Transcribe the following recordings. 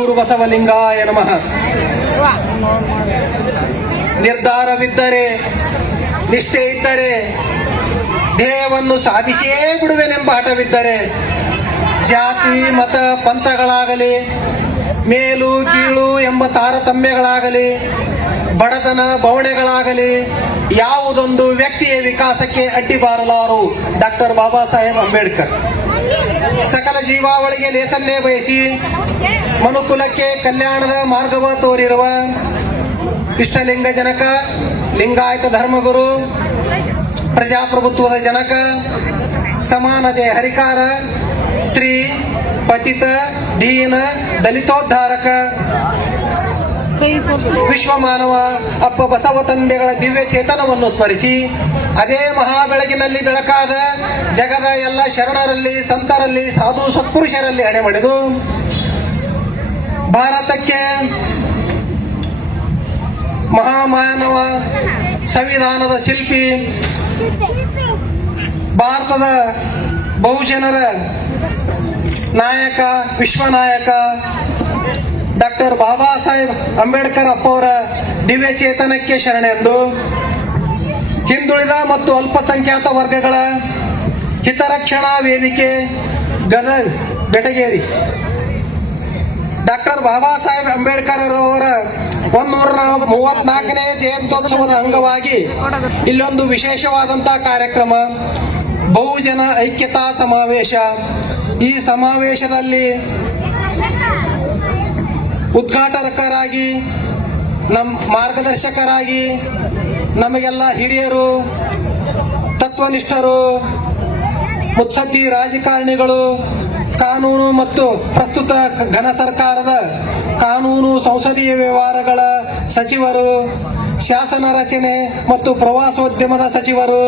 ಗುರು ಬಸವಲಿಂಗಾಯ ನಮಃ. ನಿರ್ಧಾರವಿದ್ದರೆ, ನಿಷ್ಠೆ ಇದ್ದರೆ, ಧ್ಯೇಯವನ್ನು ಸಾಧಿಸಿಯೇ ಬಿಡುವೆನೆಂಬ ಹಠವಿದ್ದರೆ, ಜಾತಿ, ಮತ, ಪಂಥಗಳಾಗಲಿ, ಮೇಲು, ಕೀಳು ಎಂಬ ತಾರತಮ್ಯಗಳಾಗಲಿ, ಬಡತನ, ಬವಣೆಗಳಾಗಲಿ, ಯಾವುದೊಂದು ವ್ಯಕ್ತಿಯ ವಿಕಾಸಕ್ಕೆ ಅಡ್ಡಿ ಬಾರಲಾರು ಡಾಕ್ಟರ್ ಬಾಬಾ ಸಾಹೇಬ್ ಅಂಬೇಡ್ಕರ್. ಸಕಲ ಜೀವಾವಳಿಗೆ ಲೇಸನ್ನೇ ಬಯಸಿ ಮನುಕುಲಕ್ಕೆ ಕಲ್ಯಾಣದ ಮಾರ್ಗವ ತೋರಿರುವ ಇಷ್ಟಲಿಂಗ ಜನಕ, ಲಿಂಗಾಯತ ಧರ್ಮಗುರು, ಪ್ರಜಾಪ್ರಭುತ್ವದ ಜನಕ, ಸಮಾನತೆ ಹರಿಕಾರ, ಸ್ತ್ರೀ, ಪತಿತ, ದೀನ, ದಲಿತೋದ್ಧಾರಕ ವಿಶ್ವ ಮಾನವ ಅಪ್ಪ ಬಸವ ತಂದೆಗಳ ದಿವ್ಯ ಚೇತನವನ್ನು ಸ್ಮರಿಸಿ, ಅದೇ ಮಹಾ ಬೆಳಗಿನಲ್ಲಿ ಬೆಳಕಾದ ಜಗದ ಎಲ್ಲ ಶರಣರಲ್ಲಿ, ಸಂತರಲ್ಲಿ, ಸಾಧು ಸತ್ಪುರುಷರಲ್ಲಿ ಹಣೆ ಮಾಡಿದು ಭಾರತಕ್ಕೆ ಮಹಾಮಾನವ ಸಂವಿಧಾನದ ಶಿಲ್ಪಿ, ಭಾರತದ ಬಹುಜನರ ನಾಯಕ, ವಿಶ್ವನಾಯಕ ಡಾಕ್ಟರ್ ಬಾಬಾ ಸಾಹೇಬ್ ಅಂಬೇಡ್ಕರ್ ಅಪ್ಪವರ ದಿವ್ಯ ಚೇತನಕ್ಕೆ ಶರಣೆಂದು ಹಿಂದುಳಿದ ಮತ್ತು ಅಲ್ಪಸಂಖ್ಯಾತ ವರ್ಗಗಳ ಹಿತರಕ್ಷಣಾ ವೇದಿಕೆ ಗದಗ ಬೆಟಗೇರಿ. ಡಾಕ್ಟರ್ ಬಾಬಾ ಸಾಹೇಬ್ ಅಂಬೇಡ್ಕರ್ ಅವರ ಒಂದೂರ ಮೂವತ್ನಾಲ್ಕನೇ ಜಯಂತ್ಯೋತ್ಸವದ ಅಂಗವಾಗಿ ಇಲ್ಲೊಂದು ವಿಶೇಷವಾದಂತ ಕಾರ್ಯಕ್ರಮ, ಬಹುಜನ ಐಕ್ಯತಾ ಸಮಾವೇಶ. ಈ ಸಮಾವೇಶದಲ್ಲಿ ಉದ್ಘಾಟಕರಾಗಿ ನಮ್ಮ ಮಾರ್ಗದರ್ಶಕರಾಗಿ ನಮಗೆಲ್ಲ ಹಿರಿಯರು, ತತ್ವನಿಷ್ಠರು, ಮುತ್ಸದ್ದಿ ರಾಜಕಾರಣಿಗಳು ಕಾನೂನು ಮತ್ತು ಪ್ರಸ್ತುತ ಘನ ಸರ್ಕಾರದ ಕಾನೂನು ಸಂಸದೀಯ ವ್ಯವಹಾರಗಳ ಸಚಿವರು, ಶಾಸನ ರಚನೆ ಮತ್ತು ಪ್ರವಾಸೋದ್ಯಮದ ಸಚಿವರು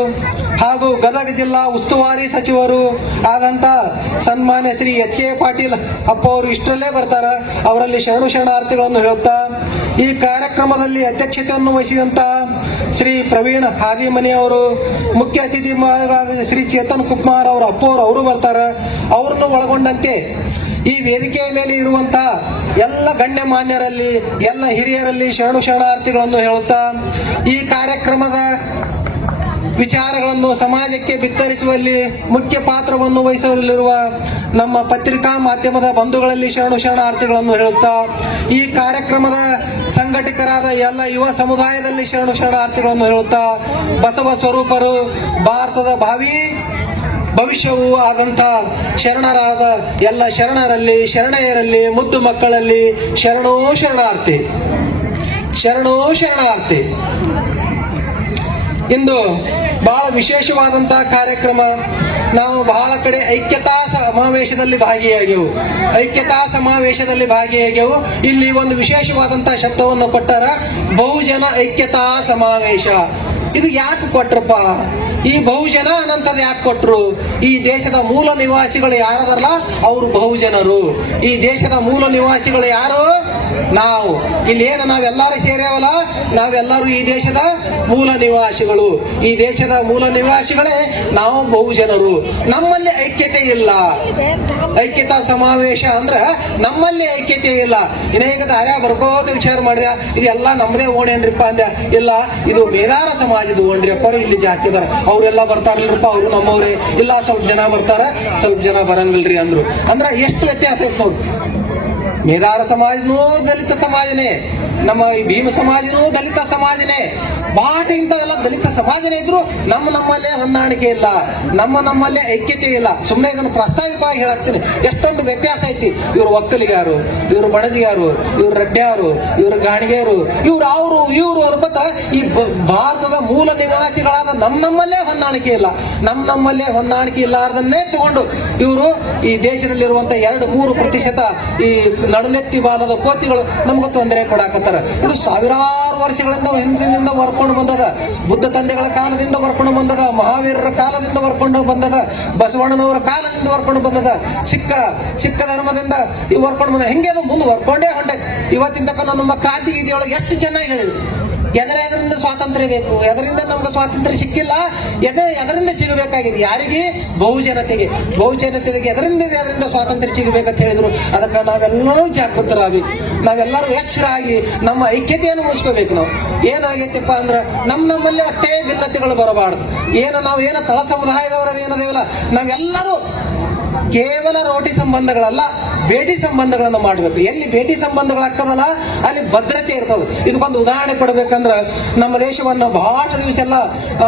ಹಾಗೂ ಗದಗ ಜಿಲ್ಲಾ ಉಸ್ತುವಾರಿ ಸಚಿವರು ಆದಂತ ಸನ್ಮಾನ್ಯ ಶ್ರೀ ಎಚ್ ಕೆ ಪಾಟೀಲ್ ಅಪ್ಪ ಅವರು ಇಷ್ಟರಲ್ಲೇ ಬರ್ತಾರ. ಅವರಲ್ಲಿ ಶರಣು ಶರಣಾರ್ಥಿಗಳನ್ನು ಹೇಳುತ್ತಾ, ಈ ಕಾರ್ಯಕ್ರಮದಲ್ಲಿ ಅಧ್ಯಕ್ಷತೆಯನ್ನು ವಹಿಸಿದಂತ ಶ್ರೀ ಪ್ರವೀಣ್ ಹಾದಿಮನಿ ಅವರು ಮುಖ್ಯ ಅತಿಥಿ ಶ್ರೀ ಚೇತನ್ ಕುಮಾರ್ ಅವರು ಅಪ್ಪವರು ಅವರು ಬರ್ತಾರೆ. ಅವರನ್ನು ಒಳಗೊಂಡಂತೆ ಈ ವೇದಿಕೆಯ ಮೇಲೆ ಇರುವಂತ ಎಲ್ಲ ಗಣ್ಯ ಮಾನ್ಯರಲ್ಲಿ ಎಲ್ಲ ಹಿರಿಯರಲ್ಲಿ ಶರಣು ಶರಣಾರ್ಥಿಗಳನ್ನು ಹೇಳುತ್ತಾ ಈ ಕಾರ್ಯಕ್ರಮದ ವಿಚಾರಗಳನ್ನು ಸಮಾಜಕ್ಕೆ ಬಿತ್ತರಿಸುವಲ್ಲಿ ಮುಖ್ಯ ಪಾತ್ರವನ್ನು ವಹಿಸಲಿರುವ ನಮ್ಮ ಪತ್ರಿಕಾ ಮಾಧ್ಯಮದ ಬಂಧುಗಳಲ್ಲಿ ಶರಣು ಶರಣಾರ್ಥಿಗಳನ್ನು ಹೇಳುತ್ತಾ, ಈ ಕಾರ್ಯಕ್ರಮದ ಸಂಘಟಕರಾದ ಎಲ್ಲ ಯುವ ಸಮುದಾಯದಲ್ಲಿ ಶರಣು ಶರಣಾರ್ಥಿಗಳನ್ನು ಹೇಳುತ್ತಾ, ಬಸವ ಸ್ವರೂಪರು, ಭಾರತದ ಭಾವಿ ಭವಿಷ್ಯವೂ ಆದಂಥ ಶರಣರಾದ ಎಲ್ಲ ಶರಣರಲ್ಲಿ, ಶರಣೆಯರಲ್ಲಿ, ಮುದ್ದು ಮಕ್ಕಳಲ್ಲಿ ಶರಣೋ ಶರಣಾರ್ಥಿ ಶರಣೋ ಶರಣಾರ್ಥಿ. ಇಂದು ಬಹಳ ವಿಶೇಷವಾದಂತಹ ಕಾರ್ಯಕ್ರಮ. ನಾವು ಬಹಳ ಕಡೆ ಐಕ್ಯತಾ ಸಮಾವೇಶದಲ್ಲಿ ಭಾಗಿಯಾಗೆವು ಐಕ್ಯತಾ ಸಮಾವೇಶದಲ್ಲಿ ಭಾಗಿಯಾಗೆವು ಇಲ್ಲಿ ಒಂದು ವಿಶೇಷವಾದಂತಹ ಶಬ್ದವನ್ನು ಕೊಟ್ಟಾರ, ಬಹುಜನ ಐಕ್ಯತಾ ಸಮಾವೇಶ. ಇದು ಯಾಕೆ ಕೊಟ್ರಪ್ಪ? ಈ ಬಹುಜನ ಅನಂತದ ಯಾಕೆ ಕೊಟ್ರು? ಈ ದೇಶದ ಮೂಲ ನಿವಾಸಿಗಳು ಯಾರದಲ್ಲ ಅವರು ಬಹುಜನರು. ಈ ದೇಶದ ಮೂಲ ನಿವಾಸಿಗಳು ಯಾರು? ನಾವು ಇಲ್ಲಿ ಏನು, ನಾವೆಲ್ಲರೂ ಸೇರೇವಲ್ಲ ನಾವೆಲ್ಲರೂ ಈ ದೇಶದ ಮೂಲ ನಿವಾಸಿಗಳು. ಈ ದೇಶದ ಮೂಲ ನಿವಾಸಿಗಳೇ ನಾವು ಬಹುಜನರು. ನಮ್ಮಲ್ಲಿ ಐಕ್ಯತೆ ಇಲ್ಲ. ಐಕ್ಯತಾ ಸಮಾವೇಶ ಅಂದ್ರ ನಮ್ಮಲ್ಲಿ ಐಕ್ಯತೆ ಇಲ್ಲ. ಇನ್ನೇಕ ದಾರ್ಯ ಬರ್ಕೋತ ವಿಚಾರ ಮಾಡಿದ ಇದೆಲ್ಲ ನಮ್ಮದೇ ಓಣೇನ್ರಿಪ್ಪ ಅಂದ. ಇಲ್ಲ, ಇದು ಮೇದಾರ ಸಮಾಜದ ಓಣ್ರಿಯಪ್ಪ ಇಲ್ಲಿ ಜಾಸ್ತಿ ಬರ ಅವರೆಲ್ಲ ಬರ್ತಾರಲ್ರಪ್ಪ, ಅವರು ನಮ್ಮವ್ರೆ. ಇಲ್ಲ, ಸ್ವಲ್ಪ ಜನ ಬರ್ತಾರ, ಸ್ವಲ್ಪ ಜನ ಬರಂಗಿಲ್ರಿ ಅಂದ್ರು. ಅಂದ್ರ ಎಷ್ಟು ವ್ಯತ್ಯಾಸ ಐತೆ ನೋಡ್ರಿ ಮೇದಾರ ಸಮಾಜನೂ ದಲಿತ ಸಮಾಜನೇ. ನಮ್ಮ ಭೀಮ ಸಮಾಜನೂ ದಲಿತ ಸಮಾಜನೇ. ಬಾಟ ಇಂಥವೆಲ್ಲ ದಲಿತ ಸಮಾಜನೇ ಇದ್ರು, ನಮ್ಮ ನಮ್ಮಲ್ಲೇ ಹೊಂದಾಣಿಕೆ ಇಲ್ಲ, ನಮ್ಮ ನಮ್ಮಲ್ಲೇ ಐಕ್ಯತೆ ಇಲ್ಲ. ಸುಮ್ಮನೆ ಇದನ್ನು ಪ್ರಾಸ್ತಾವಿಕವಾಗಿ ಹೇಳಾಕ್ತೀನಿ. ಎಷ್ಟೊಂದು ವ್ಯತ್ಯಾಸ ಐತಿ. ಇವ್ರು ಒಕ್ಕಲಿಗಾರು, ಇವ್ರು ಬಣಜಿಗಾರು, ಇವ್ರು ರಡ್ಡ್ಯಾರು ಇವ್ರು ಗಾಣಿಗೆಯರು ಇವ್ರು ಅವರು, ಇವರು ಅನ್ಕೋತ ಈ ಭಾರತದ ಮೂಲ ನಿವಾಸಿಗಳಾದ ನಮ್ಮ ನಮ್ಮಲ್ಲೇ ಹೊಂದಾಣಿಕೆ ಇಲ್ಲ. ನಮ್ಮ ನಮ್ಮಲ್ಲೇ ಹೊಂದಾಣಿಕೆ ಇಲ್ಲಾರ್ದನ್ನೇ ತಗೊಂಡು ಇವರು ಈ ದೇಶದಲ್ಲಿರುವಂತ ಎರಡು, ಮೂರು ಪ್ರತಿಶತ ಈ ನಡುನೆತ್ತಿ ಬಾಲದ ಕೋತಿಗಳು ನಮ್ಗೆ ತೊಂದರೆ ಕೊಡಾಕತ್ತಾರ. ಇದು ಸಾವಿರಾರು ವರ್ಷಗಳಿಂದ ಹಿಂದಿನಿಂದ ವರ್ಕೊಂಡು ಬಂದದ. ಬುದ್ಧ ತಂದೆಗಳ ಕಾಲದಿಂದ ಬರ್ಕೊಂಡು ಬಂದದ. ಮಹಾವೀರರ ಕಾಲದಿಂದ ಬರ್ಕೊಂಡು ಬಂದದ. ಬಸವಣ್ಣನವರ ಕಾಲದಿಂದ ಬರ್ಕೊಂಡು ಬಂದದ. ಸಿಕ್ಕ ಸಿಕ್ಕ ಧರ್ಮದಿಂದ ಈ ಬರ್ಕೊಂಡು ಬಂದ. ಹಿಂಗೆ ಅದು ಮುಂದೆ ಬರ್ಕೊಂಡೇ ಹೊಂಡೆ ಇವತ್ತಿನ ನಮ್ಮ ಕಾತಿ ಗೀತೆಯೊಳಗೆ ಎಷ್ಟು ಚೆನ್ನಾಗಿ ಹೇಳಿದ್ರು. ಎದರ ಎದರಿಂದ ಸ್ವಾತಂತ್ರ್ಯ ಬೇಕು? ಎದರಿಂದ ನಮ್ಗೆ ಸ್ವಾತಂತ್ರ್ಯ ಸಿಕ್ಕಿಲ್ಲ? ಎದ ಎದರಿಂದ ಸಿಗಬೇಕಾಗಿದೆ? ಯಾರಿಗೆ? ಬಹುಜನತೆಗೆ. ಬಹುಜನತೆಗೆ ಎದರಿಂದ ಎದರಿಂದ ಸ್ವಾತಂತ್ರ್ಯ ಸಿಗಬೇಕಂತ ಹೇಳಿದ್ರು. ಅದಕ್ಕೆ ನಾವೆಲ್ಲರೂ ಜಾಗೃತರಾಗಬೇಕು. ನಾವೆಲ್ಲರೂ ಎಚ್ಚರಾಗಿ ನಮ್ಮ ಐಕ್ಯತೆಯನ್ನು ಉಳಿಸ್ಕೋಬೇಕು ನಾವು. ಏನಾಗೈತಪ್ಪ ಅಂದ್ರೆ ನಮ್ಮ ನಮ್ಮಲ್ಲಿ ಅಷ್ಟೇ ಭಿನ್ನತೆಗಳು ಬರಬಾರ್ದು. ಏನು ನಾವು ಏನು ತಳ ಸಮುದಾಯದವರ ಏನದೇವಲ್ಲ? ನಾವೆಲ್ಲರೂ ಕೇವಲ ರೋಟಿ ಸಂಬಂಧಗಳಲ್ಲ ಭೇಟಿ ಸಂಬಂಧಗಳನ್ನು ಮಾಡಬೇಕು. ಎಲ್ಲಿ ಭೇಟಿ ಸಂಬಂಧಗಳಾಗ್ತದಲ್ಲ ಅಲ್ಲಿ ಭದ್ರತೆ ಇರ್ತದೆ. ಇದಕ್ಕೊಂದು ಉದಾಹರಣೆ ಕೊಡ್ಬೇಕಂದ್ರೆ, ನಮ್ಮ ದೇಶವನ್ನು ಬಹಳ ದಿವಸ ಎಲ್ಲ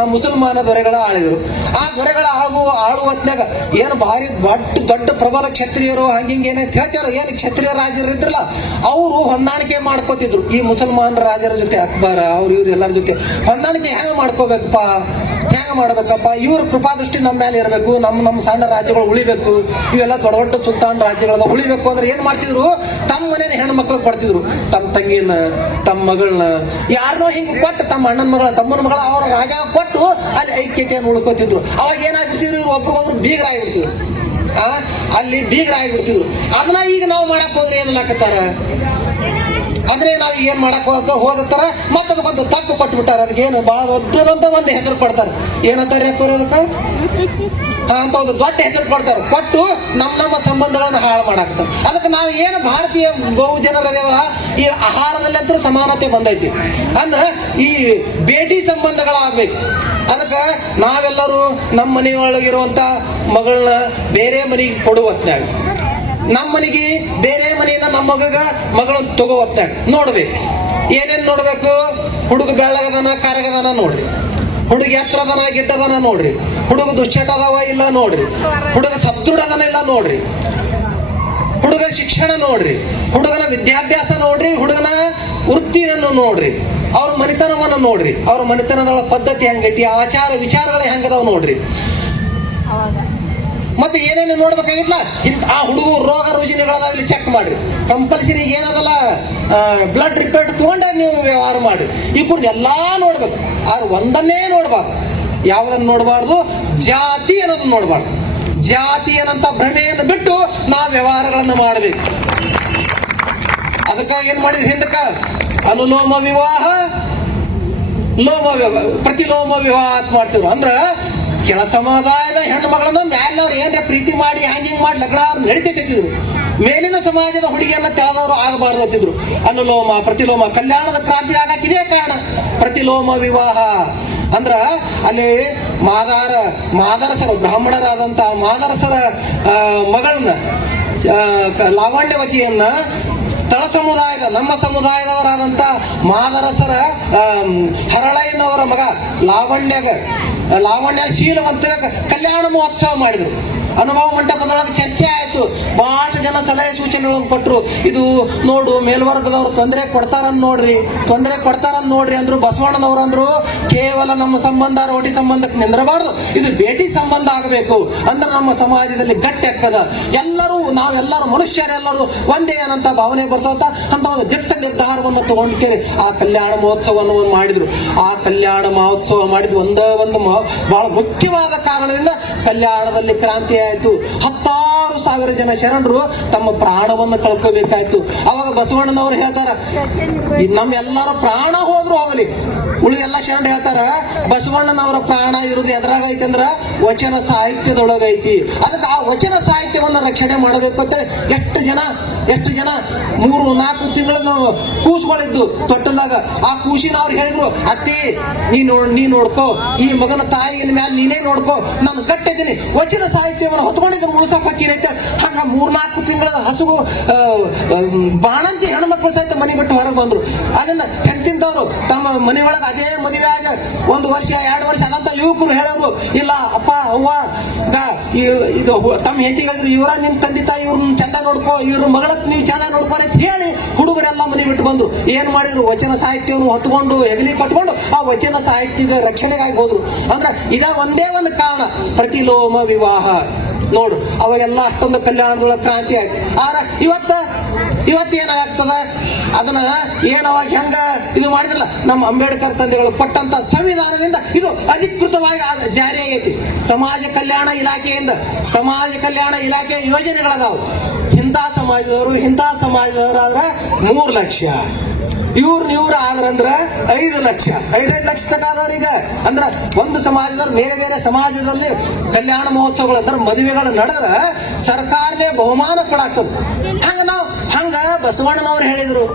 ಮುಸಲ್ಮಾನ ದೊರೆಗಳ ಆಳಿದರು. ಆ ದೊರೆಗಳ ಆಳುವ ಆಳುವತ್ನಾಗ ಏನು ಭಾರಿ ದೊಡ್ಡ ದೊಡ್ಡ ಪ್ರಬಲ ಕ್ಷತ್ರಿಯರು ಹಂಗಿಂಗೇನೆ ಹೇಳ್ತಾರ, ಏನು ಕ್ಷತ್ರಿಯ ರಾಜರು ಇದ್ರಲ್ಲ, ಅವರು ಹೊಂದಾಣಿಕೆ ಮಾಡ್ಕೋತಿದ್ರು. ಈ ಮುಸಲ್ಮಾನ ರಾಜರ ಜೊತೆ, ಅಕ್ಬರ, ಅವ್ರು ಇವ್ರು ಎಲ್ಲರ ಜೊತೆ, ಹೊಂದಾಣಿಕೆ ಹೆಂಗ ಮಾಡ್ಕೋಬೇಕಪ್ಪ? ಹೆಂಗ ಮಾಡ್ಬೇಕಪ್ಪ, ಇವ್ರ ಕೃಪಾದೃಷ್ಟಿ ನಮ್ಮ ಮೇಲೆ ಇರಬೇಕು ನಮ್ಮ ನಮ್ಮ ಸಣ್ಣ ರಾಜ್ಯಗಳು ಉಳಿಬೇಕು, ಇವೆಲ್ಲ ದೊಡ್ಡ ದೊಡ್ಡ ಸುಲ್ತಾನ್ ರಾಜ್ಯಗಳನ್ನ ಉಳಿಬೇಕು ಅಂದ್ರೆ ಏನ್ ಮಾಡ್ತಿದ್ರು? ತಮ್ಮ ಮನೇನ ಹೆಣ್ಣು ಮಕ್ಳು ಕೊಡ್ತಿದ್ರು ತಮ್ಮ ತಂಗಿನ, ತಮ್ಮ ಮಗಳನ್ನ ಯಾರನ್ನೋ ಹಿಂಗ್ ಕೊಟ್ಟು ತಮ್ಮ ಅಣ್ಣನ ಮಗಳ, ತಮ್ಮನ ಮಗಳ ಅವ್ರ ರಾಜ ಕೊಟ್ಟು ಅಲ್ಲಿ ಐಕ್ಯತೆಯನ್ನು ಉಳ್ಕೋತಿದ್ರು. ಅವಾಗ ಇವ್ರು ಒಬ್ರಿಗೊಬ್ರು ಬೀಗರಾಗ್ಬಿಡ್ತಿದ್ರು. ಆ? ಅಲ್ಲಿ ಬೀಗರಾಗ್ಬಿಡ್ತಿದ್ರು. ಅದನ್ನ ಈಗ ನಾವು ಮಾಡಕ್ ಹೋದ್ರೆ ಏನಾಕತ್ತಾರ ಆದ್ರೆ ನಾವು ಏನ್ ಮಾಡಕ್ ಹೋದ ಹೋದತ್ತಾರ ಬಂದು ಅದಕ್ಕೊಂದು ತಪ್ಪು ಕೊಟ್ಬಿಟ್ಟಾರ. ಅದಕ್ಕೆ ಏನು ಬಹಳ ದೊಡ್ಡದಂತ ಒಂದು ಹೆಸರು ಕೊಡ್ತಾರೆ. ಏನಂತಾರೆ ಅದಕ್ಕ? ಅಂತ ಒಂದು ದೊಡ್ಡ ಹೆಸರು ಕೊಡ್ತಾರೆ. ಕೊಟ್ಟು ನಮ್ಮ ನಮ್ಮ ಸಂಬಂಧಗಳನ್ನು ಹಾಳು ಮಾಡಾಕ್ತಾರೆ. ಅದಕ್ಕೆ ನಾವು ಏನು ಭಾರತೀಯ ಬಹು ಜನರದೇವಲ್ಲ ಈ ಆಹಾರದಲ್ಲಂತೂ ಸಮಾನತೆ ಬಂದೈತಿ. ಅಂದ್ರೆ ಈ ಭೇಟಿ ಸಂಬಂಧಗಳಾಗಬೇಕು. ಅದಕ್ಕೆ ನಾವೆಲ್ಲರೂ ನಮ್ಮ ಮನೆಯೊಳಗಿರುವಂತ ಮಗಳನ್ನ ಬೇರೆ ಮನೆಗೆ ಕೊಡುವತ್ನಾಗ. ನಮ್ಮ ಮನೆಗೆ ಬೇರೆ ಮನೆಯಿಂದ ನಮ್ಮ ಮಗಗ ಮಗಳನ್ನ ತಗೋವತ್ನಾಗ ನೋಡ್ಬೇಕು ಏನೇನ್ ನೋಡ್ಬೇಕು? ಹುಡುಗ ಬೆಳ್ಳಗದನ, ಕರಗದನ ನೋಡ್ರಿ. ಹುಡುಗ ಎತ್ತರದನ ಗಿಡ್ಡದನ ನೋಡ್ರಿ. ಹುಡುಗ ದುಶ್ಚಟ ಅದಾವ ಇಲ್ಲ ನೋಡ್ರಿ. ಹುಡುಗ ಸದೃಢದನ ಇಲ್ಲ ನೋಡ್ರಿ. ಹುಡುಗ ಶಿಕ್ಷಣ ನೋಡ್ರಿ. ಹುಡುಗನ ವಿದ್ಯಾಭ್ಯಾಸ ನೋಡ್ರಿ. ಹುಡುಗನ ವೃತ್ತಿಯನ್ನು ನೋಡ್ರಿ. ಅವ್ರ ಮನೆತನವನ್ನ ನೋಡ್ರಿ. ಅವ್ರ ಮನೆತನದ ಪದ್ಧತಿ ಹೆಂಗೈತಿ? ಆಚಾರ ವಿಚಾರಗಳು ಹೆಂಗದಾವ ನೋಡ್ರಿ. ಮತ್ತೆ ಏನೇನು ನೋಡ್ಬೇಕಾಗಿಲ್ಲ ಇಂತ ಆ ಹುಡುಗ ರೋಗ ರುಜಿನಗಳಾದಾಗ್ಲಿ ಚೆಕ್ ಮಾಡಿ ಕಂಪಲ್ಸರಿ ಏನದಲ್ಲ ಬ್ಲಡ್ ರಿಪೋರ್ಟ್ ತಗೊಂಡ ನೀವು ವ್ಯವಹಾರ ಮಾಡಿ ಈ ಕೂಡ ಎಲ್ಲಾ ನೋಡ್ಬೇಕು. ಆದ್ರೆ ಒಂದನ್ನೇ ನೋಡ್ಬಾರ್ದು. ಯಾವ್ದನ್ನ ನೋಡಬಾರ್ದು? ಜಾತಿ ಅನ್ನೋದನ್ನ ನೋಡ್ಬಾರ್ದು. ಜಾತಿ ಏನಂತ ಭ್ರಮೆಯನ್ನು ಬಿಟ್ಟು ನಾವು ವ್ಯವಹಾರಗಳನ್ನು ಮಾಡಬೇಕು. ಅದಕ್ಕಾಗಿ ಏನ್ ಮಾಡಿದ್ವಿ ಹಿಂದಕ್ಕ? ಅನುಲೋಮ ವಿವಾಹ, ಲೋಮ ಪ್ರತಿಲೋಮ ವಿವಾಹ ಮಾಡ್ತಿದ್ರು. ಅಂದ್ರ ಕೆಳ ಸಮುದಾಯದ ಹೆಣ್ಣು ಮಗಳನ್ನ ಮ್ಯಾಲವ್ರು ಏನ್ರ ಪ್ರೀತಿ ಮಾಡಿ ಹ್ಯಾಂಗಿಂಗ್ ಮಾಡಿ, ಲಗ್ನ ಅವ್ರು ನಡೀತಿದ್ರು ಮೇಲಿನ ಸಮಾಜದ ಹುಡುಗಿಯನ್ನ ತೆಳೆದವರು ಆಗಬಾರ್ದು ಅಂತಿದ್ರು ಅನುಲೋಮ, ಪ್ರತಿಲೋಮ, ಕಲ್ಯಾಣದ ಕ್ರಾಂತಿ ಆಗಕ್ಕೆ ಇದೇ ಕಾರಣ. ಪ್ರತಿಲೋಮ ವಿವಾಹ. ಅಂದ್ರ ಅಲ್ಲಿ ಮಾದಾರ, ಮಾದರಸರ ಬ್ರಾಹ್ಮಣರಾದಂತಹ ಮಾದರಸರ ಮಗಳನ್ನ ಲಾವಣ್ಯವತಿಯನ್ನ ತಳ ಸಮುದಾಯದ ನಮ್ಮ ಸಮುದಾಯದವರಾದಂತ ಮಾದರಸರ ಹರಳಯ್ಯನವರ ಮಗ ಲಾವಣ್ಯಗ ಲಾವಣ್ಯ ಶೀಲವಂತ ಕಲ್ಯಾಣ ಮಹೋತ್ಸವ ಮಾಡಿದ್ರು. ಅನುಭವ ಮಂಟಪದೊಳಗೆ ಚರ್ಚೆ ಆಯಿತು. ಬಹಳ ಜನ ಸಲಹೆ ಸೂಚನೆಗಳನ್ನು ಕೊಟ್ಟರು ಇದು ನೋಡು, ಮೇಲ್ವರ್ಗದವ್ರು ತೊಂದರೆ ಕೊಡ್ತಾರ ನೋಡ್ರಿ. ತೊಂದರೆ ಕೊಡ್ತಾರ ನೋಡ್ರಿ ಅಂದ್ರು, ಬಸವಣ್ಣನವ್ರು ಅಂದ್ರು, ಕೇವಲ ನಮ್ಮ ಸಂಬಂಧ ರೋಟಿ ಸಂಬಂಧಕ್ಕೆ ನಿಂದ್ರಬಾರ್ದು. ಇದು ಭೇಟಿ ಸಂಬಂಧ ಆಗಬೇಕು ಅಂದ್ರೆ ನಮ್ಮ ಸಮಾಜದಲ್ಲಿ ಗಟ್ಟಿ ಆಗ್ತದ. ಎಲ್ಲರೂ, ನಾವೆಲ್ಲರೂ ಮನುಷ್ಯರೆಲ್ಲರೂ ಒಂದೇ ಏನಂತ ಭಾವನೆ ಬರ್ತದಂತ ಅಂತ ಒಂದು ದಿಟ್ಟ ನಿರ್ಧಾರವನ್ನು ತಗೊಂಡ್ಕೇರಿ. ಆ ಕಲ್ಯಾಣ ಮಹೋತ್ಸವವನ್ನು ಮಾಡಿದ್ರು. ಆ ಕಲ್ಯಾಣ ಮಹೋತ್ಸವ ಮಾಡಿದ ಒಂದೇ ಒಂದು ಬಹಳ ಮುಖ್ಯವಾದ ಕಾರಣದಿಂದ ಕಲ್ಯಾಣದಲ್ಲಿ ಕ್ರಾಂತಿ ಆಯ್ತು. ಹತ್ತಾರು ಸಾವಿರ ಜನ ಶರಣರು ತಮ್ಮ ಪ್ರಾಣವನ್ನು ಕಳ್ಕೋಬೇಕಾಯ್ತು. ಅವಾಗ ಬಸವಣ್ಣನವರು ಹೇಳ್ತಾರ ನಮ್ಮ ನಮ್ಮೆಲ್ಲರ ಪ್ರಾಣ ಹೋದ್ರು ಹೋಗಲಿ. ಉಳಿದೆಲ್ಲ ಶರಣ ಹೇಳ್ತಾರ ಬಸವಣ್ಣನವರ ಪ್ರಾಣ ಇರುವುದು ಎದ್ರಾಗ ಐತಿ ಅಂದ್ರ ವಚನ ಸಾಹಿತ್ಯದೊಳಗೈತಿ. ಅದಕ್ಕೆ ಆ ವಚನ ಸಾಹಿತ್ಯವನ್ನ ರಕ್ಷಣೆ ಮಾಡಬೇಕು ಅಂತ ಎಷ್ಟು ಜನ ಎಷ್ಟು ಜನ, ಮೂರು, ನಾಲ್ಕು ತಿಂಗಳ ಕೂಸುಗಳಿದ್ದು ತೊಟ್ಟದಾಗ ಆ ಕೂಸಿನ ಅವ್ರು ಹೇಳಿದ್ರು, ಅತ್ತಿ, ನೀ ನೋಡ್ ನೀ ನೋಡ್ಕೋ, ಈ ಮಗನ ತಾಯಿಯ ಮ್ಯಾಲ ನೀನೇ ನೋಡ್ಕೋ, ನಾನು ಕಟ್ಟಿದ್ದೀನಿ ವಚನ ಸಾಹಿತ್ಯವನ್ನು ಹೊತ್ಕೊಂಡಿದ್ದು ಮುಳುಸಕ್ ಹಾಕಿರೈತೆ ಹಂಗ ಮೂರ್ನಾಲ್ಕು ತಿಂಗಳ ಹಸುಗು ಬಾಣಂತಿ ಹೆಣ್ಮಕ್ಳು ಸಹಿತ ಮನೆ ಬಿಟ್ಟು ಹೊರಗೆ ಬಂದ್ರು. ಅದನ್ನ ಹೆಂತಿಂತವ್ರು ತಮ್ಮ ಮನೆ ಒಳಗೆ ಅದೇ ಮದುವೆ ಒಂದು ವರ್ಷ, ಎರಡು ವರ್ಷ ಅದಂತ ಯುವಕರು ಹೇಳೋರು ಇಲ್ಲ, ಅಪ್ಪ, ಅವ್ವ, ಗ- ಇ- ಇದು ಹು- ತಮ್ಮ ಹೆಂಡತಿಗಳಿದ್ರು ಇವರ ನಿಮ್ ತಂದೆ ತಾಯಿ, ಇವ್ರನ್ನ ಚಂದ ನೋಡ್ಕೋ, ಇವ್ರ ಮಗಳಕ್ಕೆ ನೀವು ಚಂದ ನೋಡ್ಕೋ ಅಂತ ಹೇಳಿ ಹುಡುಗರೆಲ್ಲ ಮನೆ ಬಿಟ್ಟು ಬಂದು ಏನ್ ಮಾಡಿದ್ರು? ವಚನ ಸಾಹಿತ್ಯವನ್ನು ಹೊತ್ಕೊಂಡು ಹೆಗಲಿ ಕಟ್ಕೊಂಡು ಆ ವಚನ ಸಾಹಿತ್ಯದ ರಕ್ಷಣೆಗಾಗಿ ಹೋದ್ರು. ಅಂದ್ರೆ ಇದ ಒಂದೇ ಒಂದು ಕಾರಣ, ಪ್ರತಿಲೋಮ ವಿವಾಹ. ನೋಡು, ಅವಾಗೆಲ್ಲ ಅಷ್ಟೊಂದು ಕಲ್ಯಾಣದೊಳಗೆ ಕ್ರಾಂತಿ ಆಯ್ತು. ಆದ್ರೆ ಇವತ್ತ, ಇವತ್ತು ಏನಾಗ್ತದ? ಅದನ್ನ ಏನವಾಗ ಹೆಂಗ ಇದು ಮಾಡಿದ್ರಲ್ಲ, ನಮ್ಮ ಅಂಬೇಡ್ಕರ್ ತಂದೆಗಳು ಕೊಟ್ಟಂತ ಸಂವಿಧಾನದಿಂದ ಇದು ಅಧಿಕೃತವಾಗಿ ಜಾರಿ ಆಗೈತಿ. ಸಮಾಜ ಕಲ್ಯಾಣ ಇಲಾಖೆಯಿಂದ, ಸಮಾಜ ಕಲ್ಯಾಣ ಇಲಾಖೆ ಯೋಜನೆಗಳದಾವು. ಇಂಥ ಸಮಾಜದವರು ಇಂಥ ಸಮಾಜದವರು ಆದ್ರೆ ಮೂರು ಲಕ್ಷ. ಇವ್ರ ಇವ್ರು ಆದ್ರಂದ್ರ ಐದು ಲಕ್ಷ. ಐದೈದು ಲಕ್ಷ ತಕ ಈಗ ಅಂದ್ರ ಒಂದು ಸಮಾಜದವ್ರು ಬೇರೆ ಬೇರೆ ಸಮಾಜದಲ್ಲಿ ಕಲ್ಯಾಣ ಮಹೋತ್ಸವಗಳು ಅಂದ್ರೆ ಮದುವೆಗಳು ನಡೆದ್ರ ಸರ್ಕಾರನೇ ಬಹುಮಾನ ಕೊಡಾಗ್ತದ ಹಂಗ ನಾವು ಹಂಗ ಬಸವಣ್ಣನವ್ರು ಹೇಳಿದ್ರು,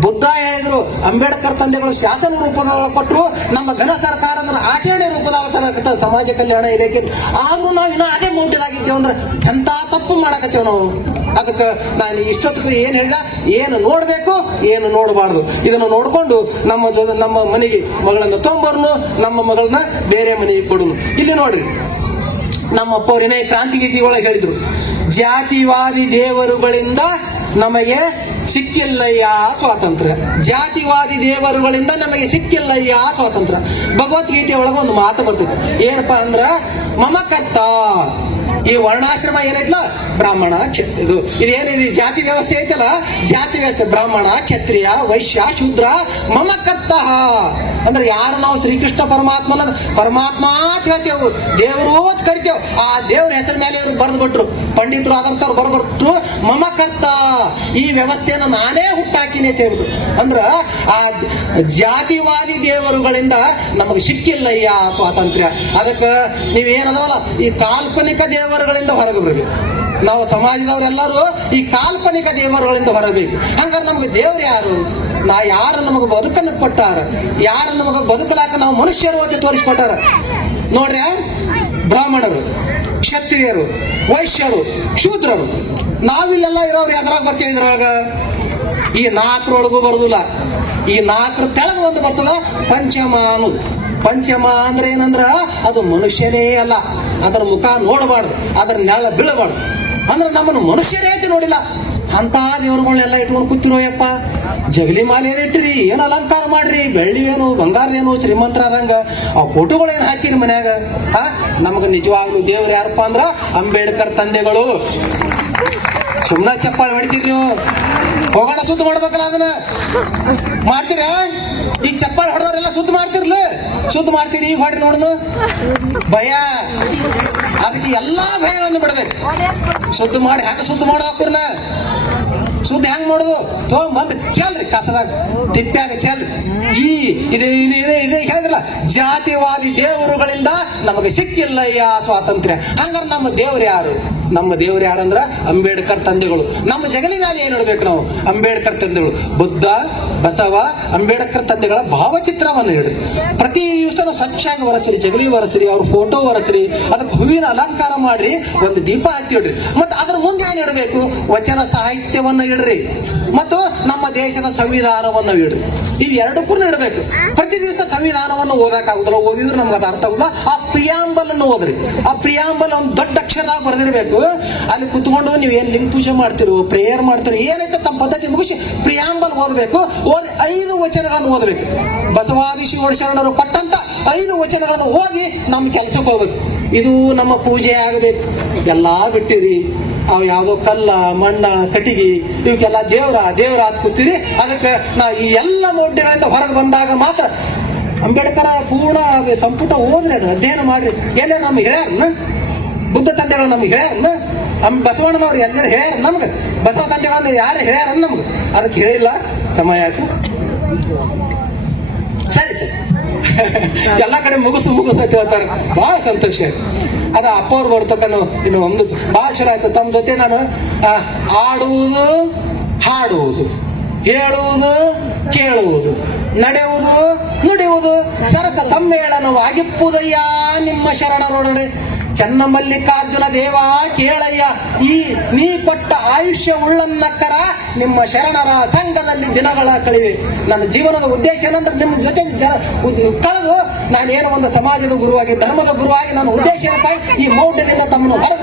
ಬುದ್ಧ ಹೇಳಿದ್ರು, ಅಂಬೇಡ್ಕರ್ ತಂದೆಗಳು ಶಾಸನ ರೂಪದೊಳಗೆ ಕೊಟ್ಟರು ನಮ್ಮ ಘನ ಸರ್ಕಾರ ಅಂದ್ರೆ ಆಚರಣೆ ರೂಪದ ಸಮಾಜ ಕಲ್ಯಾಣ ಇಲಾಖೆ. ಆದ್ರೂ ನಾವು ಇನ್ನೂ ಅದೇ ಮೌಂಟಿದಾಗಿದ್ದೇವೆ ಅಂದ್ರೆ ಎಂತ ತಪ್ಪು ಮಾಡಕತ್ತೇವ್ ನಾವು? ಅದಕ್ಕೆ ನಾನು ಇಷ್ಟೊತ್ತಿಗೆ ಏನು ಹೇಳಿದ? ಏನು ನೋಡಬೇಕು, ಏನು ನೋಡಬಾರ್ದು. ಇದನ್ನು ನೋಡ್ಕೊಂಡು ನಮ್ಮ ಜೊ- ನಮ್ಮ ಮನೆಗೆ ಮಗಳನ್ನ ತೊಂಬರ್ನು, ನಮ್ಮ ಮಗಳನ್ನ ಬೇರೆ ಮನೆಗೆ ಕೊಡುನು. ಇಲ್ಲಿ ನೋಡ್ರಿ, ನಮ್ಮ ಕ್ರಾಂತಿ ಕ್ರಾಂತಿಗೀತಿ ಒಳಗೆ ಹೇಳಿದ್ರು. ಜಾತಿವಾದಿ ದೇವರುಗಳಿಂದ ನಮಗೆ ಸಿಕ್ಕಿಲ್ಲಯ್ಯ ಸ್ವಾತಂತ್ರ್ಯ. ಜಾತಿವಾದಿ ದೇವರುಗಳಿಂದ ನಮಗೆ ಸಿಕ್ಕಿಲ್ಲಯ್ಯ ಸ್ವಾತಂತ್ರ್ಯ. ಭಗವದ್ಗೀತೆ ಒಳಗೆ ಒಂದು ಮಾತು ಬರ್ತದೆ. ಏನಪ್ಪಾ ಅಂದ್ರ, ಮಮಕತ್ತ. ಈ ವರ್ಣಾಶ್ರಮ ಏನೈತಲ್ಲ? ಬ್ರಾಹ್ಮಣ ಇದು ಇದೇನಿದೆ ಜಾತಿ ವ್ಯವಸ್ಥೆ ಐತಲ್ಲ? ಜಾತಿ ವ್ಯವಸ್ಥೆ, ಬ್ರಾಹ್ಮಣ, ಕ್ಷತ್ರಿಯ, ವೈಶ್ಯ, ಶೂದ್ರ ಮಮಕತ್ತ ಅಂದ್ರೆ ಯಾರು ನಾವು ಶ್ರೀಕೃಷ್ಣ ಪರಮಾತ್ಮನ ಪರಮಾತ್ಮ ಅಂತ ದೇವರು ಅಂತ ಕರಿತೇವ್. ಆ ದೇವ್ರ ಹೆಸರ ಮೇಲೆ ಇವ್ರು ಬರೆದು ಬಿಟ್ರು ಪಂಡಿತರು ಆದಂತವ್ರು ಬರ್ಬರ್ತು ಮಮಕರ್ತ. ಈ ವ್ಯವಸ್ಥೆಯನ್ನು ನಾನೇ ಹುಟ್ಟಾಕಿನಿ ಹೇಳ್ಬಿಟ್ಟು ಅಂದ್ರ ಆ ಜಾತಿವಾದಿ ದೇವರುಗಳಿಂದ ನಮಗೆ ಸಿಕ್ಕಿಲ್ಲಯ್ಯ ಸ್ವಾತಂತ್ರ್ಯ. ಅದಕ್ಕೆ ನೀವೇನದವಲ್ಲ? ಈ ಕಾಲ್ಪನಿಕ ದೇವರುಗಳಿಂದ ಹೊರಗೆ ಬರಬೇಕು. ನಾವು ಸಮಾಜದವರೆಲ್ಲರೂ ಈ ಕಾಲ್ಪನಿಕ ದೇವರುಗಳಿಂದ ಹೊರಬೇಕು. ಹಂಗಾರೆ ನಮಗೆ ದೇವ್ರು ಯಾರು? ನಾ ಯಾರು ನಮಗೆ ಬದುಕನ್ನು ಕೊಟ್ಟಾರ? ಯಾರು ನಮಗೆ ಬದುಕಲಾಕ ನಾವು ಮನುಷ್ಯರು ಅಂತ ತೋರಿಸ್ಕೊಟ್ಟಾರ? ನೋಡ್ರಿ ಬ್ರಾಹ್ಮಣರು, ಕ್ಷತ್ರಿಯರು, ವೈಶ್ಯರು, ಶೂದ್ರರು. ನಾವಿಲ್ಲೆಲ್ಲ ಇರೋರು ಎದ್ರಾಗ ಬರ್ತೀವಿ ಇದ್ರೊಳಗ ಈ ನಾಲ್ಕರೊಳಗೂ ಬರುದಿಲ್ಲ. ಈ ನಾಲ್ಕರ ಕೆಳಗೆ ಒಂದು ಬರ್ತದ ಪಂಚಮ ಅನ್ನೋದು ಪಂಚಮ ಅಂದ್ರೆ ಏನಂದ್ರ ಅದು ಮನುಷ್ಯನೇ ಅಲ್ಲ. ಅದರ ಮುಖ ನೋಡಬಾರ್ದು, ಅದರ ನೆಳ ಬೀಳಬಾರ್ದು. ಅಂದ್ರೆ ನಮ್ಮನ್ನು ಮನುಷ್ಯರೇ ಅಂತ ನೋಡಿಲ್ಲ. ಅಂತ ದೇವರುಗಳನ್ನೆಲ್ಲ ಇಟ್ಕೊಂಡು ಕೂತಿರೋ ಯಪ್ಪ, ಜಗಲಿ ಮಾಲೆ ಇಟ್ಟಿರಿ, ಏನು ಅಲಂಕಾರ ಮಾಡ್ರಿ ಬೆಳ್ಳಿ ಏನು ಬಂಗಾರದೇನು ಶ್ರೀಮಂತರಾದಂಗ ಆ ಫೋಟೋಗಳು ಏನ್ ಹಾಕಿರಿ ಮನ್ಯಾಗ? ಹಾ ನಮಗ ನಿಜವಾಗ್ಲೂ ದೇವ್ರು ಯಾರಪ್ಪ ಅಂದ್ರ ಅಂಬೇಡ್ಕರ್ ತಂದೆಗಳು. ಸುಮ್ಮನೆ ಚಪ್ಪಾಳೆ ಹೊಡಿತೀರಿ ನೀವು. ಹೋಗೋಣ ಸುತ್ತ ಮಾಡ್ಬೇಕಲ್ಲ ಅದನ್ನ. ಮಾಡ್ತೀರಾ? ಈಗ ಚಪ್ಪಲ್ ಹೊಡೆದವ್ರೆಲ್ಲ ಸುದ್ದಿ ಮಾಡ್ತಿರ್ಲ. ಸುದ್ದಿ ಮಾಡ್ತೀರಿ ಈಗ ಹೊಡ್ರಿ ನೋಡ್ದು ಭಯ. ಅದಕ್ಕೆ ಎಲ್ಲಾ ಭಯಗಳನ್ನು ಬಿಡ್ಬೇಕು. ಸುದ್ದಿ ಮಾಡಿ ಹಾಕ ಸುದ್ದಿ ಮಾಡಿ ಹಾಕುರ್ನ ಸುದ್ದಿ ಹೆಂಗ್ ಮಾಡುದು? ಮತ್ತೆ ಚೆಲ್ರಿ ಕಸದಾಗ, ತಿಪ್ಪ್ಯಾಗ ಚೆಲ್ರಿ ಈ, ಇದೆ ಹೇಳಿದ್ರಲ್ಲ, ಜಾತಿವಾದಿ ದೇವರುಗಳಿಂದ ನಮಗೆ ಸಿಕ್ಕಿಲ್ಲಯ್ಯ ಸ್ವಾತಂತ್ರ್ಯ. ಹಂಗಾರ ನಮ್ಮ ದೇವ್ರು ಯಾರು? ನಮ್ಮ ದೇವ್ರು ಯಾರಂದ್ರ ಅಂಬೇಡ್ಕರ್ ತಂದೆಗಳು. ನಮ್ಮ ಜಗಲಿ ಮೇಲೆ ಏನ್ ಹೇಳ್ಬೇಕು ನಾವು? ಅಂಬೇಡ್ಕರ್ ತಂದೆಗಳು. ಬುದ್ಧ, ಬಸವ, ಅಂಬೇಡ್ಕರ್ ತಂದೆಗಳ ಭಾವಚಿತ್ರವನ್ನು ಇಡ್ರಿ ಪ್ರತಿ ದಿವಸ ಸ್ವಚ್ಛಾಗಿ ಒರೆಸ್ರಿ, ಜಗಲಿ ಒರೆಸ್ರಿ, ಅವ್ರ ಫೋಟೋ ಒರೆಸ್ರಿ, ಅದಕ್ಕೆ ಹೂವಿನ ಅಲಂಕಾರ ಮಾಡ್ರಿ, ಒಂದು ದೀಪ ಹಚ್ಚಿಡ್ರಿ ಮತ್ತೆ ಅದ್ರ ಮುಂದೆ ಏನ್ ಇಡಬೇಕು ವಚನ ಸಾಹಿತ್ಯವನ್ನ ಇಡ್ರಿ. ಮತ್ತು ನಮ್ಮ ದೇಶದ ಸಂವಿಧಾನವನ್ನು ಇಡ್ರಿ. ಇವ್ ಎರಡಕ್ಕೂ ಇಡಬೇಕು. ಪ್ರತಿ ದಿವಸ ಸಂವಿಧಾನವನ್ನು ಓದಕ್ಕಾಗುದಿಲ್ಲ ಓದಿದ್ರೆ ನಮ್ಗೆ ಅದು ಅರ್ಥ ಆಗುದಿಲ್ಲ. ಆ ಪ್ರಿಯಾಂಬಲ್ ಅನ್ನು ಓದ್ರಿ. ಆ ಪ್ರಿಯಾಂಬಲ್ ಒಂದು ದೊಡ್ಡ ಅಕ್ಷರ ಬರೆದಿರಬೇಕು. ಅಲ್ಲಿ ಕುತ್ಕೊಂಡು ನೀವು ಏನ್ ಲಿಂಗ ಪೂಜೆ ಮಾಡ್ತಿರೋ, ಪ್ರೇಯರ್ ಮಾಡ್ತಿರೋ, ಏನೈತೆ ತಮ್ಮ ಪದ್ಧತಿ ಮುಗಿಸಿ ಪ್ರಿಯಾಂಬಲ್ ಓದಬೇಕು. ಓದಿ ಐದು ವಚನಗಳನ್ನು ಓದಬೇಕು. ಬಸವಾದಿ ಶಿವಶರಣರು ಪಟ್ಟಂತ ಐದು ವಚನಗಳನ್ನು ಓದಿ ನಮ್ಮ ಕೆಲಸಕ್ಕೆ ಹೋಗ್ಬೇಕು. ಇದು ನಮ್ಮ ಪೂಜೆ ಆಗಬೇಕು. ಎಲ್ಲಾ ಬಿಟ್ಟಿರಿ. ಅವು ಯಾವುದೋ ಕಲ್ಲ, ಮಣ್ಣ ಕಟಿಗಿ ಇವಕ್ಕೆಲ್ಲ ದೇವ್ರ ದೇವ್ರ ಆತ್ ಕೂತೀರಿ. ಅದಕ್ಕೆ ನಾ ಈ ಎಲ್ಲ ಮೌಢ್ಯಗಳಿಂದ ಹೊರಗೆ ಬಂದಾಗ ಮಾತ್ರ ಅಂಬೇಡ್ಕರ ಪೂರ್ಣ ಸಂಪುಟ ಓದ್ರಿ ಅದು ಅಧ್ಯಯನ ಮಾಡ್ರಿ. ಎಲ್ಲ ನಮ್ಗೆ ಹೇಳ್ಯಾರನ್ನ ಬುದ್ಧ ತಂದೆಗಳು ನಮ್ಗೆ ಹೇಳ್ಯಾರನ್ನ ನಮ್ ಬಸವಣ್ಣನವ್ರು ಎಲ್ಲರೂ ಹೇಳ್ಯಾರ ನಮ್ಗೆ? ಬಸವ ತಂದೆಗಳನ್ನ ಯಾರು ಹೇಳ್ಯಾರ ನಮ್ಗೆ? ಅದಕ್ಕೆ ಹೇಳಿಲ್ಲ. ಸಮಯ ಆಯ್ತು. ಸರಿ ಸರಿ. ಎಲ್ಲ ಕಡೆ ಮುಗಿಸು ಮುಗಿಸು ಅಂತ ಹೇಳ್ತಾರೆ. ಬಹಳ ಸಂತೋಷ ಆಯ್ತು. ಅದ ಅಪ್ಪ ಅವ್ರು ಬರ್ತಕ್ಕನು ಇನ್ನು ಒಂದು ಬಹಳ ಚಲೋ ತಮ್ಮ ಜೊತೆ ನಾನು ಆಡುವುದು ಹಾಡುವುದು, ಹೇಳುವುದು, ಕೇಳುವುದು, ನಡೆಯುವುದು, ನುಡಿಯುವುದು, ಸರಸ ಸಮ್ಮೇಳನವಾಗಿಪ್ಪುದಯ್ಯ ನಿಮ್ಮ ಶರಣರೊಡನೆ. ಚನ್ನ ಮಲ್ಲಿಕಾರ್ಜುನ ದೇವ, ಕೇಳಯ್ಯ, ಈ ನೀ ಕೊಟ್ಟ ಆಯುಷ್ಯ ಉಳ್ಳನ್ನಕ್ಕರ ನಿಮ್ಮ ಶರಣರ ಸಂಘದಲ್ಲಿ ದಿನಗಳ ಕಳಿವೆ ನನ್ನ ಜೀವನದ ಉದ್ದೇಶ ಏನಂದ್ರೆ ನಿಮ್ಮ ಜೊತೆ ಜನ ಕಳೆದು ನಾನೇನೋ ಒಂದು ಸಮಾಜದ ಗುರುವಾಗಿ, ಧರ್ಮದ ಗುರುವಾಗಿ ನನ್ನ ಉದ್ದೇಶ ಏನಪ್ಪ? ಈ ಮೌಢ್ಯದಿಂದ ತಮ್ಮನ್ನು ಹೊರಗೆ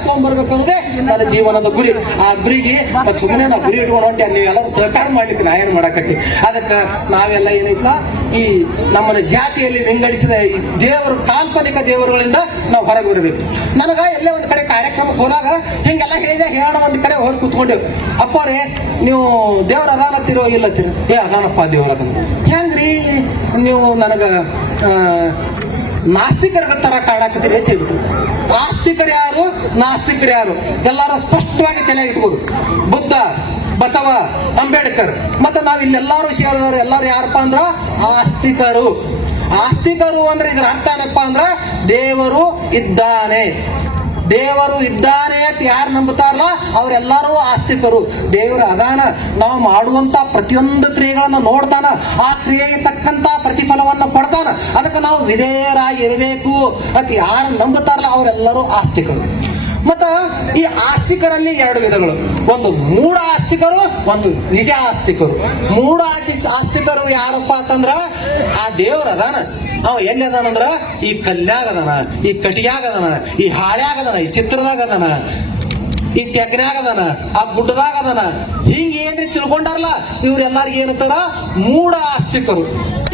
ಅನ್ನೋದೇ ನನ್ನ ಜೀವನದ ಗುರಿ. ಆ ಗುರಿಗೆ ಮತ್ತೆ ಸುಮ್ಮನೆ ನಾ ಗುರಿ ಇಟ್ಕೊಂಡು ಹೊಂಟೆ ನೀವೆಲ್ಲರೂ ಸಹಕಾರ ಮಾಡ್ಲಿಕ್ಕೆ ನಾ ಏನು ಮಾಡಕತ್ತಿ? ಅದಕ್ಕೆ ನಾವೆಲ್ಲ ಏನೈತಲ್ಲ ಈ ನಮ್ಮನ್ನು ಜಾತಿಯಲ್ಲಿ ವಿಂಗಡಿಸಿದ ದೇವರು, ಕಾಲ್ಪನಿಕ ದೇವರುಗಳಿಂದ ನಾವು ಹೊರಗೆ ಬರಬೇಕು. ನನಗ ಎಲ್ಲೇ ಒಂದು ಕಡೆ ಕಾರ್ಯಕ್ರಮಕ್ಕೆ ಹೋದಾಗ ಹಿಂಗೆಲ್ಲ ಹೇಳಿದಾಗ ಹೇಳೋಣ ಒಂದು ಕಡೆ ಹೋಗಿ ಕೂತ್ಕೊಂಡೇವು. ಅಪ್ಪರೇ ನೀವು ದೇವ್ರ ಅದಾನತ್ತಿರೋ ಇಲ್ಲತ್ತಿರೋ ಏ, ಅದಾನಪ್ಪ ದೇವ್ರ ಅದನ್ನ ಹೆಂಗ್ರಿ? ನೀವು ನನಗ ನಾಸ್ತಿಕರ ತರ ಕಾಡಾಕತ್ತೀರಿ ಅಂತ ಹೇಳ್ಬಿಟ್ರು. ಆಸ್ತಿಕರು ಯಾರು? ನಾಸ್ತಿಕರು ಯಾರು? ಎಲ್ಲಾರು ಸ್ಪಷ್ಟವಾಗಿ ತಲೆ ಇಟ್ಬೋದು ಬುದ್ಧ, ಬಸವ, ಅಂಬೇಡ್ಕರ್. ಮತ್ತೆ ನಾವ್ ಇಲ್ಲೆಲ್ಲಾರು ಸೇರಿದವರು ಎಲ್ಲಾರು ಯಾರಪ್ಪ ಅಂದ್ರ? ಆಸ್ತಿಕರು. ಆಸ್ತಿಕರು ಅಂದ್ರೆ ಇದ್ರ ಅರ್ಥ ಏನಪ್ಪಾ ಅಂದ್ರ ದೇವರು ಇದ್ದಾನೆ. ದೇವರು ಇದ್ದಾನೆ ಅಂತ ಯಾರು ನಂಬುತ್ತಾರಲ್ಲ? ಅವರೆಲ್ಲರೂ ಆಸ್ತಿಕರು. ದೇವರು ಅದಾನ. ನಾವು ಮಾಡುವಂತ ಪ್ರತಿಯೊಂದು ಕ್ರಿಯೆಗಳನ್ನು ನೋಡ್ತಾನ. ಆ ಕ್ರಿಯೆಗೆ ತಕ್ಕಂತ ಪ್ರತಿಫಲವನ್ನ ಕೊಡ್ತಾನ. ಅದಕ್ಕೆ ನಾವು ವಿಧೇಯರಾಗಿರಬೇಕು ಅಂತ ಯಾರು ನಂಬುತ್ತಾರಲ್ಲ, ಅವರೆಲ್ಲರೂ ಆಸ್ತಿಕರು. ಮತ್ತ ಈ ಆಸ್ತಿಕರಲ್ಲಿ ಎರಡು ವಿಧಗಳು. ಒಂದು ಮೂಢ ಆಸ್ತಿಕರು, ಒಂದು ನಿಜ ಆಸ್ತಿಕರು. ಮೂಢ ಆಸ್ತಿ- ಆಸ್ತಿಕರು ಯಾರಪ್ಪ ಅಂತಂದ್ರ ಆ ದೇವ್ರ ಅದಾನ. ಅವ ಎಲ್ಲಿ ಅದಾನಂದ್ರ ಈ ಕಲ್ಯಾಗದನ ಈ ಕಟಿಯಾಗದನ ಈ ಹಾಳ್ಯಾಗ ಅದಾನ, ಈ ಚಿತ್ರದಾಗ ಈ ತೆಗ್ನ್ಯಾಗ ಅದಾನ ಆ ಗುಡ್ಡದಾಗ ಅದಾನ ಹಿಂಗ ಏನ್ರಿ ತಿಳ್ಕೊಂಡಾರಲ್ಲ, ಇವ್ರೆಲ್ಲಾರ್ಗ ಏನಂತಾರ? ಮೂಢ ಆಸ್ತಿಕರು.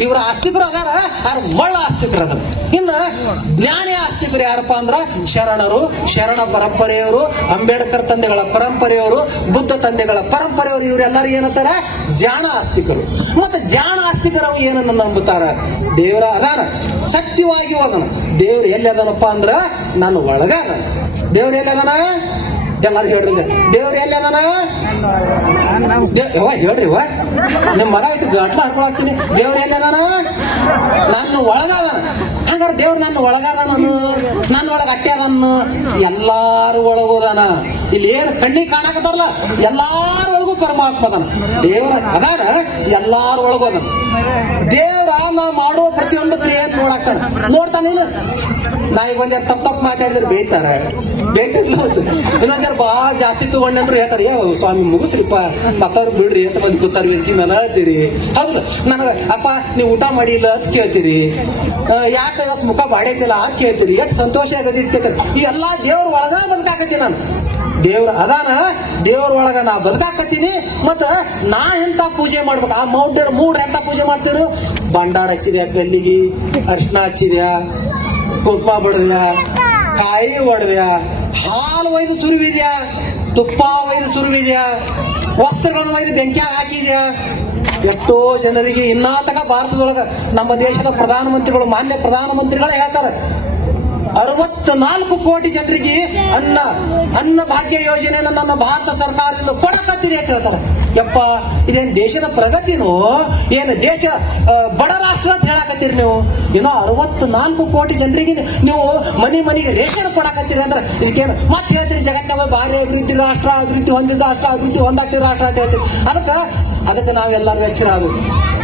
ಇವ್ರ ಆಸ್ತಿಕರು ಅದಾರ ಅವ್ರ ಮಳ್ಳ ಆಸ್ತಿಕರು ಅದ ಇನ್ನ ಜ್ಞಾನಿ ಆಸ್ತಿಕರು ಯಾರಪ್ಪ ಅಂದ್ರ? ಶರಣರು, ಶರಣ ಪರಂಪರೆಯವರು, ಅಂಬೇಡ್ಕರ್ ತಂದೆಗಳ ಪರಂಪರೆಯವರು, ಬುದ್ಧ ತಂದೆಗಳ ಪರಂಪರೆಯವರು ಇವರೆಲ್ಲರೂ ಏನಂತಾರ? ಜಾಣ ಆಸ್ತಿಕರು. ಮತ್ತೆ ಜಾಣ ಆಸ್ತಿಕರು ಏನನ್ನ ನಂಬುತ್ತಾರ? ದೇವರ ಅದಾನ, ಶಕ್ತಿವಾಗಿ ಹೋದನು ದೇವ್ರ ಎಲ್ಲಿ ಅದನಪ್ಪ ಅಂದ್ರ? ನಾನು ಒಳಗ ಅದಾನ. ದೇವ್ರ ಎಲ್ಲಿ ಅದಾನ? ಎಲ್ಲಾರು ಹೇಳ್ರಿ ದೇವ್ರ ಎಲ್ಲಿ ಅದಾನ? ಹೇಳ್ರಿ ವಾ ನಿಮ್ ಮಗ ಇಟ್ಟು ಗಟ್ಲ ಹರ್ಕೊಳಕ್ತೀನಿ ದೇವ್ರ ಎಲ್ಲಿ ಅದಾನ? ನನ್ನ ಒಳಗ ಅದಾನ. ಹಂಗಾರೆ ದೇವ್ರ ನನ್ನ ಒಳಗ ನಾನು ನನ್ನ ಒಳಗ ಅಟ್ಟೆ ಅದನ್ನ ಎಲ್ಲಾರು ಒಳಗೋದಾನ ಇಲ್ಲಿ ಏನು ಕಣ್ಣಿಗೆ ಕಾಣಕತ್ತಾರಲ್ಲ? ಎಲ್ಲಾರ ಒಳಗೂ ಪರಮಾತ್ಮ ಅದಾನ. ದೇವ್ರ ಅದಾನ ಎಲ್ಲಾರ ಒಳಗೂ ಅದಾನ. ದೇವ್ರ ನಾ ಮಾಡೋ ಪ್ರತಿಯೊಂದು ಕ್ರಿಯೆ ನೋಡಾಕ್ತಾನ? ನೋಡ್ತಾನಿಲ್ಲ ನಾವೀಗ ಒಂದ್ ತಪ್ಪ ತಪ್ಪು ಮಾತಾಡಿದ್ರೆ ಬೇಯ್ತಾರ. ಇನ್ನೊಂದ್ಯಾರ ಬಹಳ ಜಾಸ್ತಿ ತಗೊಂಡ್ರು ಹೇಳ್ತಾರೆ, ಏ, ಸ್ವಾಮಿ, ಮುಗಿಸ್ರಿಪ್ಪ. ಮತ್ತವ್ರು ಬಿಡ್ರಿ ಅಂತ ಬಂದು ಕೂತಾರ ವೇದಿಕೆ ಮೇಲೆ ಹೇಳ್ತೀರಿ ಹೌದು. ನನಗ, ಅಪ್ಪ, ನೀವು ಊಟ ಮಾಡಿಲ್ಲ ಅಂತ ಕೇಳ್ತೀರಿ. ಯಾಕೆ ಇವತ್ತು ಮುಖ ಬಾಡೈತಿಲ್ಲ ಅಂತ ಕೇಳ್ತೀರಿ. ಎಷ್ಟು ಸಂತೋಷ ಆಗದಿತ್ತು ಈ ಎಲ್ಲಾ ದೇವ್ರ ಒಳಗ ಬದುಕಾಕತ್ತೀನಿ ನಾನು. ದೇವ್ರ ಅದಾನ, ದೇವ್ರ ಒಳಗ ನಾ ಬದುಕಾಕತ್ತೀನಿ ಮತ್ತ ನಾ ಎಂತ ಪೂಜೆ ಮಾಡ್ಬೇಕು? ಆ ಮೌಢ್ಯರು ಮೂಡ್ರ ಎಂತ ಪೂಜೆ ಮಾಡ್ತೀರು? ಭಂಡಾರ ಹಚ್ಚಿದ್ಯ, ಕಲ್ಲಿಗೆ ಅರ್ಶಿನ ಹಚ್ಚಿದ್ಯಾ, ಕುಂಕುಮ ಬಡದ್ಯಾ, ಕಾಯಿ ಒಡದ್ಯಾ, ಹಾಲು ಒಯ್ದು ಸುರುವಿದ್ಯಾ, ತುಪ್ಪ ಒಯ್ದು ಸುರುವಿದ್ಯಾ, ವಸ್ತ್ರಗಳನ್ನು ಒಯ್ದು ಬೆಂಕಿಯಾಗ ಹಾಕಿದ್ಯಾ? ಎಷ್ಟೋ ಜನರಿಗೆ ಇನ್ನಾತಕ ಭಾರತದೊಳಗ ನಮ್ಮ ದೇಶದ ಪ್ರಧಾನಮಂತ್ರಿಗಳು, ಮಾನ್ಯ ಪ್ರಧಾನಮಂತ್ರಿಗಳೇ ಹೇಳ್ತಾರೆ ಅರವತ್ತ ನಾಲ್ಕು ಕೋಟಿ ಜನರಿಗೆ ಅನ್ನ ಅನ್ನ ಭಾಗ್ಯ ಯೋಜನೆಯನ್ನು ನನ್ನ ಭಾರತ ಸರ್ಕಾರದಿಂದ ಕೊಡಕತ್ತೀರಿ ಅಂತ ಹೇಳ್ತಾರೆ. ಯಪ್ಪ, ಇದೇನು ದೇಶದ ಪ್ರಗತಿನೂ? ಏನು ದೇಶ ಬಡ ರಾಷ್ಟ್ರ ಅಂತ ಹೇಳಕತ್ತೀರಿ ನೀವು? ಏನೋ ಅರವತ್ನಾಲ್ಕು ಕೋಟಿ ಜನರಿಗೆ ನೀವು ಮನೆ ಮನೆಗೆ ರೇಷನ್ ಕೊಡಕತ್ತೀರಿ ಅಂದ್ರೆ ಇದಕ್ಕೇನು? ಮತ್ತೆ ಹೇಳ್ತೀರಿ ಜಗತ್ತಿನ ಭಾರಿ ಅಭಿವೃದ್ಧಿ, ರಾಷ್ಟ್ರ ಅಭಿವೃದ್ಧಿ ಹೊಂದಿದ ರಾಷ್ಟ್ರ ಅಭಿವೃದ್ಧಿ ಹೊಂದಾಗ್ತಿದ ರಾಷ್ಟ್ರ ಅಂತ ಹೇಳ್ತೀರಿ. ಅದಕ್ಕೆ ಅದಕ್ಕೆ ನಾವೆಲ್ಲರೂ ಎಚ್ಚರ ಆಗಬೇಕು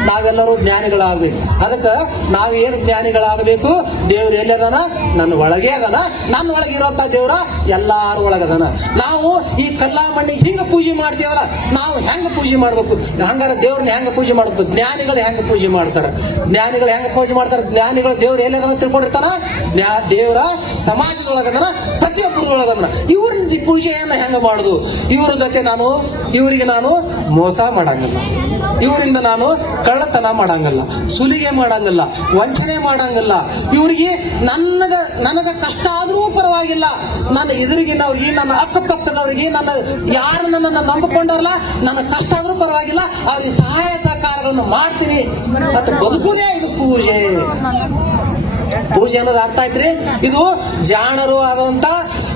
ನಾವೆಲ್ಲರೂ ಜ್ಞಾನಿಗಳಾಗ್ಬೇಕು. ಅದಕ್ಕೆ ನಾವೇನು ಜ್ಞಾನಿಗಳಾಗಬೇಕು? ದೇವ್ರು ಎಲ್ಲದನ? ನನ್ನ ಒಳಗೆ ಅದನ. ನನ್ನ ಒಳಗೆ ಇರೋಂಥ ದೇವ್ರ ಎಲ್ಲಾರ ಒಳಗದನ ನಾವು ಈ ಕಲ್ಲಾ ಮಣ್ಣಿ ಹಿಂಗ ಪೂಜೆ ಮಾಡ್ತೀವಲ್ಲ, ನಾವು ಹೆಂಗ ಪೂಜೆ ಮಾಡ್ಬೇಕು? ಹಂಗಾರ ದೇವ್ರನ್ನ ಹೆಂಗ ಪೂಜೆ ಮಾಡ್ಬೇಕು? ಜ್ಞಾನಿಗಳು ಹೆಂಗ ಪೂಜೆ ಮಾಡ್ತಾರೆ? ಜ್ಞಾನಿಗಳು ಹೆಂಗ ಪೂಜೆ ಮಾಡ್ತಾರೆ? ಜ್ಞಾನಿಗಳು ದೇವ್ರು ಎಲ್ಲದನ್ನ ತಿಳ್ಕೊಂಡಿರ್ತಾನ ದೇವ್ರ ಸಮಾಜದೊಳಗದನ ಪ್ರತಿಯೊಬ್ಬರೊಳಗದನ ಇವ್ರ ಪೂಜೆಯನ್ನ ಹೆಂಗ ಮಾಡುದು? ಇವ್ರ ಜೊತೆ ನಾನು, ಇವರಿಗೆ ನಾನು ಮೋಸ ಮಾಡಂಗಿಲ್ಲ. ಇವರಿಂದ ನಾನು ಕಳ್ಳತನ ಮಾಡಂಗಲ್ಲ. ಸುಲಿಗೆ ಮಾಡಂಗಲ್ಲ. ವಂಚನೆ ಮಾಡಂಗಲ್ಲ. ಇವರಿಗೆ ನನಗ ನನಗ ಕಷ್ಟ ಆದರೂ ಪರವಾಗಿಲ್ಲ. ನನ್ನ ಎದುರಿಗಿನವ್ರಿಗೆ ನನ್ನ ಅಕ್ಕಪಕ್ಕದವ್ರಿಗೆ, ನನ್ನ ಯಾರು ನನ್ನನ್ನು ನಂಬಿಕೊಂಡಾರಲ್ಲ ನನ್ನ ಕಷ್ಟ ಆದರೂ ಪರವಾಗಿಲ್ಲ. ಅವ್ರಿಗೆ ಸಹಾಯ ಸಹಕಾರಗಳನ್ನು ಮಾಡ್ತೀನಿ. ಅಂತ ಬದುಕುನೇ ಇದು ಪೂಜೆ. ಪೂಜೆ ಅನ್ನೋದು ಆಗ್ತಾ ಐತ್ರಿ ಇದು ಜಾಣರು ಆದಂತ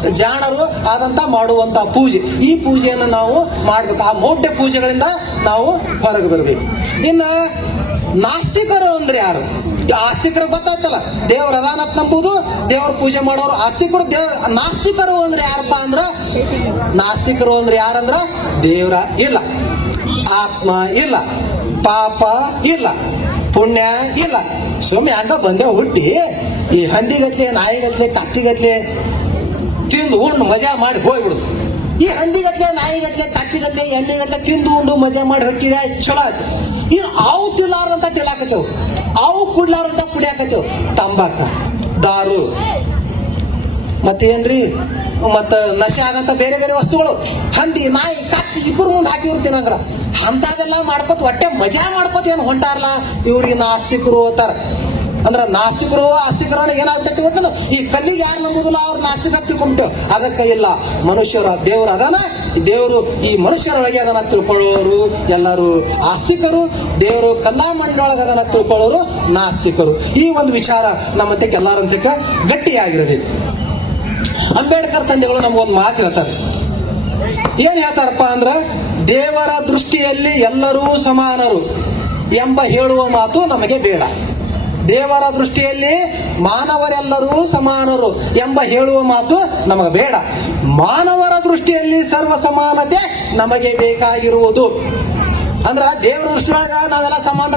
ಜಾಣರು ಆದಂತ ಮಾಡುವಂತ ಪೂಜೆ. ಈ ಪೂಜೆಯನ್ನು ನಾವು ಮಾಡ್ಬೇಕು. ಆ ಮೌಢ್ಯ ಪೂಜೆಗಳಿಂದ ನಾವು ಹೊರಗೆ ಬರಬೇಕು. ಇನ್ನ ನಾಸ್ತಿಕರು ಅಂದ್ರೆ ಯಾರು? ಆಸ್ತಿಕರು ಗೊತ್ತಾಯ್ತಲ್ಲ. ದೇವ್ರ ಅದಾನತ್ ನಂಬುದು, ದೇವ್ರ ಪೂಜೆ ಮಾಡೋರು ಆಸ್ತಿಕರು, ದೇವ್ ನಾಸ್ತಿಕರು ಅಂದ್ರೆ ಯಾರಪ್ಪ ಅಂದ್ರ? ನಾಸ್ತಿಕರು ಅಂದ್ರೆ ಯಾರಂದ್ರ? ದೇವರ ಇಲ್ಲ. ಆತ್ಮ ಇಲ್ಲ. ಪಾಪ ಇಲ್ಲ. ಪುಣ್ಯ? ಇಲ್ಲ. ಸುಮ್ಮನೆ ಯಾಕ ಬಂದೆ, ಹುಟ್ಟಿ. ಈ ಹಂದಿಗತ್ಲೆ ನಾಯಿಗತ್ಲೆ ಕತ್ತಿಗತ್ಲೆ ತಿಂದು ಉಂಡು ಮಜಾ ಮಾಡಿ ಹೋಗ್ಬಿಡುದು ಈ ಹಂದಿಗತ್ಲೆ ನಾಯಿಗತ್ಲೆ ಕತ್ತಿಗತ್ಲೆ ಎಣ್ಣೆಗತ್ಲೆ ತಿಂದು ಉಂಡು ಮಜಾ ಮಾಡಿ ಹೊಕ್ಕಿದ ಚಲೋ ಆಯ್ತು. ಇನ್ನು ಅವು ತಿನ್ಲಾರ್ದಂತ ತಿಳಾಕತ್ತೇವು ಅವು ಕುಡ್ಲಾರಂತ ಕುಡಿಯಾಕತ್ತೇವು. ತಂಬಾಕ, ದಾರು ಮತ್ತೇನ್ರಿ? ಮತ್ತ ನಶೆ ಆಗಂತ ಬೇರೆ ಬೇರೆ ವಸ್ತುಗಳು. ಹಂದಿ, ನಾಯಿ ಕತ್ತಿ ಇಬ್ಬರು ಮುಂದೆ ಹಾಕಿರ್ತೀನಿ ಅಂದ್ರ. ಅಂತದೆಲ್ಲ ಮಾಡ್ಕೊತ ಹೊಟ್ಟೆ ಮಜಾ ಮಾಡ್ಕೊತ ಏನು ಹೊಂಟಾರಲ್ಲ ಇವ್ರಿಗೆ ನಾಸ್ತಿಕರು ಅಂತಾರ. ಅಂದ್ರ ನಾಸ್ತಿಕರು, ಆಸ್ತಿಕರ ಏನಾಗ್ತೈತಿ ಗೊತ್ತಲ್ಲ ಈ ಕಲ್ಲಿಗೆ ಯಾರು ನಂಬುದಿಲ್ಲ ಅವ್ರ ನಾಸ್ತಿಕ ತಿಳ್ಕೊಂಬಿಟ್ಟು ಅದಕ್ಕೆ ಇಲ್ಲ, ಮನುಷ್ಯರ ದೇವರು ಅದಾನ. ದೇವರು ಈ ಮನುಷ್ಯರೊಳಗೆ ಅದನ್ನ ತಿಳ್ಕೊಳ್ಳೋರು ಎಲ್ಲರೂ ಆಸ್ತಿಕರು. ದೇವರು ಕಲ್ಲಾ ಮಣ್ಣೊಳಗೆ ಅದನ್ನ ತಿಳ್ಕೊಳ್ಳೋರು ನಾಸ್ತಿಕರು. ಈ ಒಂದು ವಿಚಾರ ನಮ್ಮಂತೆ ಎಲ್ಲರಂತಕ್ಕ ಗಟ್ಟಿಯಾಗಿರಬೇಕು ಅಂಬೇಡ್ಕರ್ ತಂದೆಗಳು ನಮಗೊಂದು ಮಾತು ಹೇಳ್ತಾರೆ. ಏನ್ ಹೇಳ್ತಾರಪ್ಪ ಅಂದ್ರ, ದೇವರ ದೃಷ್ಟಿಯಲ್ಲಿ ಎಲ್ಲರೂ ಸಮಾನರು ಎಂಬ ಹೇಳುವ ಮಾತು ನಮಗೆ ಬೇಡ. ದೇವರ ದೃಷ್ಟಿಯಲ್ಲಿ ಮಾನವರೆಲ್ಲರೂ ಸಮಾನರು ಎಂಬ ಹೇಳುವ ಮಾತು ನಮಗೆ ಬೇಡ. ಮಾನವರ ದೃಷ್ಟಿಯಲ್ಲಿ ಸರ್ವ ಸಮಾನತೆ ನಮಗೆ ಬೇಕಾಗಿರುವುದು. ಅಂದ್ರ ದೇವರ ದೃಷ್ಟಿಯೊಳಗ ನಾವೆಲ್ಲ ಸಂಬಂಧ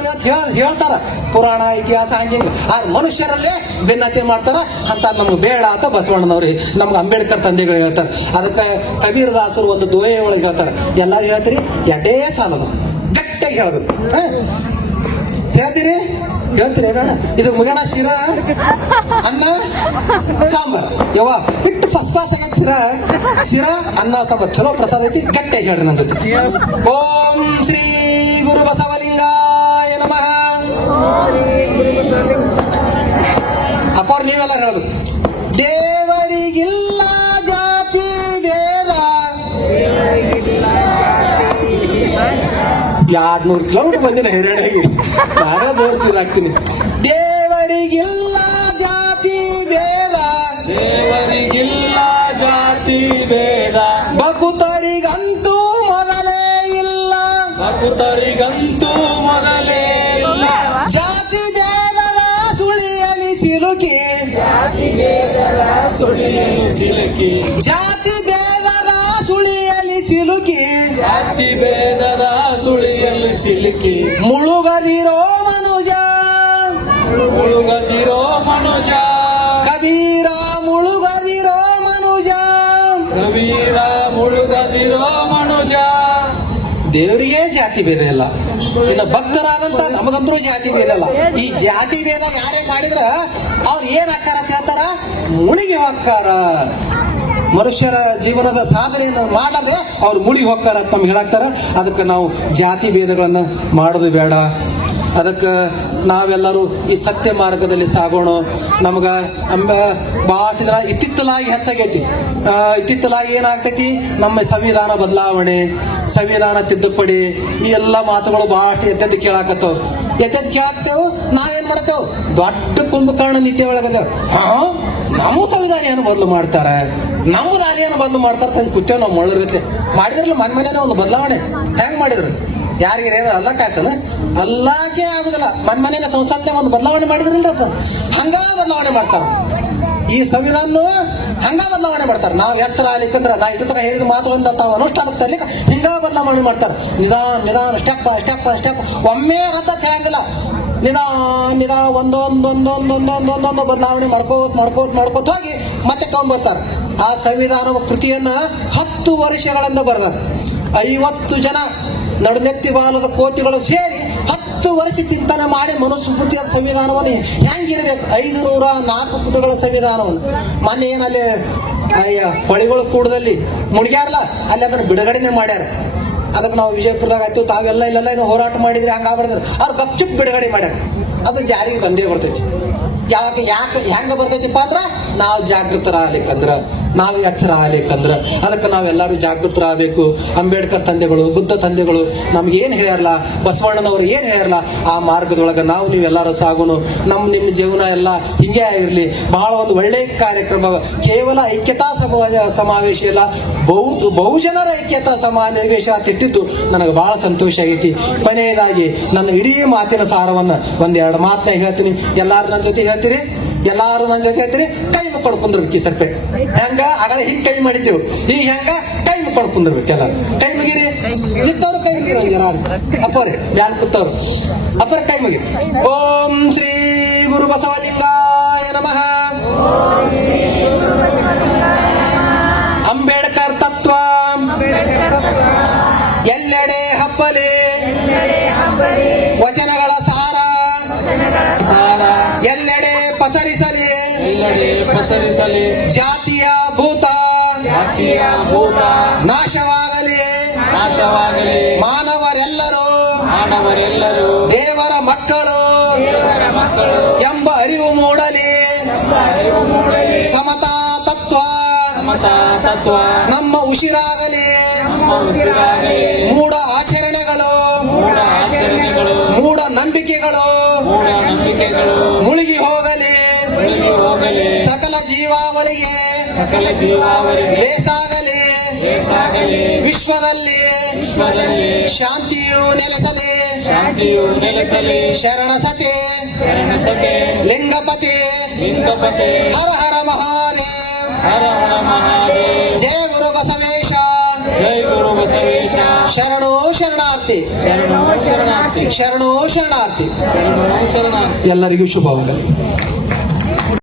ಹೇಳ್ತಾರ. ಪುರಾಣ, ಇತಿಹಾಸ ಹಂಗಿಂಗ್ ಆ ಮನುಷ್ಯರಲ್ಲೇ ಭಿನ್ನತೆ ಮಾಡ್ತಾರ. ಅಂತ ನಮ್ಗೆ ಬೇಡ ಅಂತ ಬಸವಣ್ಣನವ್ರಿ ನಮ್ಗೆ ಅಂಬೇಡ್ಕರ್ ತಂದೆಗಳು ಹೇಳ್ತಾರೆ. ಅದಕ್ಕೆ ಕಬೀರ್ ದಾಸರು ಒಂದು ದುವೆಯ ಒಳಗೆ ಹೇಳ್ತಾರೆ. ಎಲ್ಲಾರು ಹೇಳ್ತೀರಿ? ಎಡೇ ಸಾಲದು ಗಟ್ಟಿಯಾಗಿ ಹೇಳ್ಬೇಕು? ಹೇಳ್ತೀರಿ? ಹೇಳ್ತೀರಿ, ಬೇಡ. ಇದು ಮುಗಣ ಶಿರ? ಅನ್ನ? ಸಾಂಬಾರ್. ಯವ್ವ ಇಟ್ಟು ಫಸ್ಟ್ ಕ್ಲಾಸ್ ಆಗ ಶಿರ? ಶಿರ, ಅನ್ನ, ಸಾಂಬಾರ್. ಚಲೋ ಪ್ರಸಾದ ಐತಿ. ಗಟ್ಟಿಯಾಗಿ ಹೇಳ್ರಿ ನನ್ನ ಜೊತೆ. ಓಂ ಶ್ರೀ ಬಸವಲಿಂಗಾಯ ನಮಃ. ಅಪ್ಪ ನೀವೆಲ್ಲ ಹೇಳೋದು. ದೇವರಿಗಿಲ್ಲ ಜಾತಿ ಭೇದ. ಎರಡ್ನೂರು ಕಿಲೋಮೀಟರ್ ಬಂದಿನ ಹಿರೇಡಾಗಿ ನಾನೇ ಜೋರ್ ಹಾಕ್ತೀನಿ ದೇವರಿಗಿಲ್ಲ ಜಾತಿ ಸಿಲುಕಿ. ಜಾತಿ ಭೇದದ ಸುಳಿಯಲ್ಲಿ ಸಿಲುಕಿ. ಜಾತಿ ಭೇದದ ಸುಳಿಯಲ್ಲಿ ಸಿಲುಕಿ. ಮುಳುಗದಿರೋ ಮನುಜ ಮುಳುಗದಿರೋ ಮನುಜ ಕಬೀರ ಮುಳುಗದಿರೋ ಮನುಜ ಕಬೀರ ಮುಳುಗದಿರೋ ಮನುಜ ದೇವರಿಗೆ ಜಾತಿ ಭೇದ ಇಲ್ಲ. ಇನ್ನು ಭಕ್ತರಾದಂತ ನಮಗಂತೂ ಜಾತಿ ಇಲ್ಲ. ಈ ಜಾತಿ ಭೇದ ಯಾರೇ ಮಾಡಿದ್ರ ಅವ್ರು ಏನ್ ಹಾಕಾರ ಅಂತ ಹೇಳ್ತಾರ? ಮುಳುಗಿ ಹೋಗ್ತಾರ. ಮನುಷ್ಯರ ಜೀವನದ ಸಾಧನೆಯನ್ನು ಮಾಡದೆ ಅವ್ರು ಮುಳುಗಿ ಹೋಗ್ತಾರ ಅಂತ ಹೇಳಾಕ್ತಾರ. ಅದಕ್ಕೆ ನಾವು ಜಾತಿ ಭೇದಗಳನ್ನ ಮಾಡೋದು ಬೇಡ. ಅದಕ್ಕೆ ನಾವೆಲ್ಲರೂ ಈ ಸತ್ಯ ಮಾರ್ಗದಲ್ಲಿ ಸಾಗೋಣ. ನಮ್ಗೆ ಅಂಬ ಭಾಳ ಜನ ಇತ್ತಿತ್ತಲಾಗಿ ಹೆಚ್ಚಾಗೈತಿ. ಇತ್ತಿತ್ತಲಾಗಿ ಏನಾಗ್ತೈತಿ? ನಮ್ಮ ಸಂವಿಧಾನ ಬದಲಾವಣೆ, ಸಂವಿಧಾನ ತಿದ್ದುಪಡಿ, ಈ ಎಲ್ಲ ಮಾತುಗಳು ಭಾಳ ಎದ್ದೆದ್ದು ಕೇಳಾಕತ್ತವು. ಎದ್ದೆದ್ದು ಕೇಳಾಕ್ತೇವ್ ನಾವೇನ್ ಮಾಡ್ತೇವ್ ದೊಡ್ಡ ಕುಂಭಕರ್ಣ ನೀತಿ ಒಳಗದ. ಹಾ ನಮ್ಮ ಸಂವಿಧಾನ ಏನು ಬದಲು ಮಾಡ್ತಾರೆ? ನಮ್ಮ ಏನು ಬದಲು ಮಾಡ್ತಾರೆ ತಂದು ಕೂತೇವೆ ನಾವು ಮಳ್ಳರಿರುತ್ತೆ ಮಾಡಿದ್ರಲ್ಲ ಮನೆ ಒಂದು ಬದಲಾವಣೆ. ಹೆಂಗ್ ಮಾಡಿದ್ರು? ಯಾರಿಗೆ ಏನು ಅಲ್ಲಕ್ಕೆ ಆಯ್ತಲ್ಲ ಅಲ್ಲಾಕೆ ಆಗುದಿಲ್ಲ. ಮನ್ ಮನೇನ ಸಂಸತ್ತೆ ಒಂದು ಬದಲಾವಣೆ ಮಾಡಿದ್ರಲ್ರಪ್ಪ ಹಂಗ ಬದಲಾವಣೆ ಮಾಡ್ತಾರ. ಈ ಸಂವಿಧಾನ ಹಂಗ ಬದಲಾವಣೆ ಮಾಡ್ತಾರೆ. ನಾವು ಎಚ್ಚರ ಆಗ್ಲಿಕ್ಕಂದ್ರ ನಾ ಇಟ್ಟು ಹೇಳಿದ ಮಾತುಗಳಿಂದ ತಾವು ಅನುಷ್ಠಾನ ತರ್ಲಿಕ್ಕೆ ಹಿಂಗ ಬದಲಾವಣೆ ಮಾಡ್ತಾರೆ. ನಿಧಾನ ನಿಧಾನ ಸ್ಟೆಪ್ ಸ್ಟೆಪ್ ಸ್ಟೆಪ್ ಒಮ್ಮೆ ರಥ ಹೇಳಂಗಿಲ್ಲ ನಿಧಾನ ನಿಧಾನ ಒಂದೊಂದೊಂದೊಂದೊಂದೊಂದೊಂದೊಂದು ಬದಲಾವಣೆ ಮಾಡ್ಕೋತ್ ಮಾಡ್ಕೋತ್ ಮಾಡ್ಕೋತ್ ಹೋಗಿ ಮತ್ತೆ ತಗೊಂಡ್ಬರ್ತಾರೆ ಆ ಸಂವಿಧಾನದ ಕೃತಿಯನ್ನ ಹತ್ತು ವರ್ಷಗಳಿಂದ ಬರ್ದಾರ. ಐವತ್ತು ಜನ ನಡುನೆತ್ತಿ ಬಾಲದ ಕೋತಿಗಳು ಸೇರಿ ಹತ್ತು ವರ್ಷ ಚಿಂತನೆ ಮಾಡಿ ಮನುಸ್ಮೃತಿಯ ಸಂವಿಧಾನವನ್ನು ಹೆಂಗಿರಬೇಕು? ಐದು ನೂರ ನಾಲ್ಕು ಪುಟಗಳ ಸಂವಿಧಾನವನ್ನು. ಮೊನ್ನೆ ಏನಲ್ಲಿ ಹೊಳಿಗಳ ಕೂಡದಲ್ಲಿ ಮುಳುಗ್ಯಾರಲ್ಲ ಅಲ್ಲಿ ಅದನ್ನು ಬಿಡುಗಡೆನೆ ಮಾಡ್ಯಾರ. ಅದಕ್ಕೆ ನಾವು ವಿಜಯಪುರದಾಗ ಆಯ್ತು, ತಾವೆಲ್ಲ ಇಲ್ಲೆಲ್ಲ ಏನೋ ಹೋರಾಟ ಮಾಡಿದ್ರೆ ಹಂಗಾಗ್ಬಾರ್ದ್ರೆ ಅವ್ರು ಗಪ್ಚುಪ್ ಬಿಡುಗಡೆ ಮಾಡ್ಯಾರ. ಅದು ಜಾರಿಗೆ ಬಂದೇ ಬರ್ತೈತಿ. ಯಾವಾಗ ಯಾಕೆ ಹೆಂಗ ಬರ್ತೈತಿಪ್ಪ ಅಂದ್ರೆ, ನಾವು ಜಾಗೃತರಾಗ್ಲಿಕ್ಕಂದ್ರ ನಾವು ಎಚ್ಚರ ಆಗ್ಬೇಕಂದ್ರೆ ಅದಕ್ಕೆ ನಾವೆಲ್ಲರೂ ಜಾಗೃತರಾಗಬೇಕು. ಅಂಬೇಡ್ಕರ್ ತಂದೆಗಳು, ಬುದ್ಧ ತಂದೆಗಳು, ನಮ್ಗೆ ಏನು ಹೇಳ್ಯಾರಲ್ಲ, ಬಸವಣ್ಣನವರು ಏನು ಹೇಳ್ಯಾರಲ್ಲ, ಆ ಮಾರ್ಗದೊಳಗೆ ನಾವು ನೀವೆಲ್ಲರೂ ಸಾಗುನು. ನಮ್ಮ ನಿಮ್ಮ ಜೀವನ ಎಲ್ಲ ಹಿಂಗೆ ಆಗಿರಲಿ. ಬಹಳ ಒಂದು ಒಳ್ಳೆಯ ಕಾರ್ಯಕ್ರಮ. ಕೇವಲ ಐಕ್ಯತಾ ಸಮಾಜ ಸಮಾವೇಶ ಇಲ್ಲ ಬಹು ಬಹುಜನರ ಐಕ್ಯತಾ ಸಮಾವೇಶ ತಿಟ್ಟಿದ್ದು ನನಗೆ ಬಹಳ ಸಂತೋಷ ಆಗೈತಿ. ಕೊನೆಯದಾಗಿ ನನ್ನ ಇಡೀ ಮಾತಿನ ಸಾರವನ್ನು ಒಂದೆರಡು ಮಾತನ್ನ ಹೇಳ್ತೀನಿ. ಎಲ್ಲಾರು ನನ್ನ ಜೊತೆ ಹೇಳ್ತೀರಿ? ಎಲ್ಲಾರು ನನ್ನ ಜೊತೆ ಐತ್ರಿ ಕೈ ಮುಕ್ಕೊಂಡು ಕುಂದ್ರಬೇಕು ಸರ್ಪೆ. ಹೆಂಗ? ಆಗ ಹಿಂಗ್ ಕೈ ಮಾಡಿದ್ದೇವು. ಈಗ ಹೆಂಗ? ಕೈ ಮುಕ್ಕೊಂಡು ಎಲ್ಲಾರು. ಕೈ ಮುಗಿರಿ? ನಿತ್ತವ್ರು ಕೈ ಮುಗಿರಿ ಯಾರು ಅಪ್ಪರಿ ಯಾರು ಕೂತವ್ರು ಅಪ್ಪರ ಕೈ ಮುಗಿ ಓಂ ಶ್ರೀ ಗುರು ಬಸವಲಿಂಗಾಯ ನಮಃ. ಎಲ್ಲೆಡೆ ಪಸರಿಸಲಿ. ಜಾತಿಯ ಭೂತ. ಜಾತಿಯ ಭೂತ. ನಾಶವಾಗಲಿ. ನಾಶವಾಗಲಿ. ಮಾನವರೆಲ್ಲರೂ. ಮಾನವರೆಲ್ಲರೂ. ದೇವರ ಮಕ್ಕಳು. ಮಕ್ಕಳು. ಎಂಬ ಅರಿವು ಮೂಡಲಿ. ಅರಿವು ಮೂಡಲಿ. ಸಮತಾ ತತ್ವ. ಸಮತಾ ತತ್ವ. ನಮ್ಮ ಉಸಿರಾಗಲಿ. ಉಸಿರಾಗಲಿ. ಮೂಢ ಆಚರಣೆಗಳು. ಮೂಡ ಆಚರಣೆಗಳು. ಮೂಢ ನಂಬಿಕೆಗಳು. ಮೂಢ ನಂಬಿಕೆಗಳು. ಮುಳುಗಿ ಹೋಗಲಿ. ಸಕಲ ಜೀವಾವಳಿಗೆ ಸಕಲ ಜೀವಾವರಿಗೆ ಲೇಸಾಗಲಿ ಲೇಸಾಗಲಿ ವಿಶ್ವದಲ್ಲಿ ವಿಶ್ವದಲ್ಲಿ ಶಾಂತಿಯು ನೆಲೆಸಲಿ. ಶಾಂತಿಯು ನೆಲೆಸಲಿ. ಶರಣ ಸತಿ ಶರಣಸತೆ ಲಿಂಗಪತಿ. ಲಿಂಗಪತಿ. ಹರ ಹರ ಮಹಾದೇವ್. ಹರ ಹರ ಮಹಾದೇವ್. ಜಯ ಗುರು ಬಸವೇಶ. ಜಯ ಗುರು ಬಸವೇಶ. ಶರಣೋ ಶರಣಾರ್ಥಿ. ಶರಣೋ ಶರಣಾರ್ಥಿ. ಶರಣೋ ಶರಣಾರ್ಥಿ. ಶರಣೋ ಶರಣಾರ್ಥಿ. ಎಲ್ಲರಿಗೂ ಶುಭವಾಗಲಿ.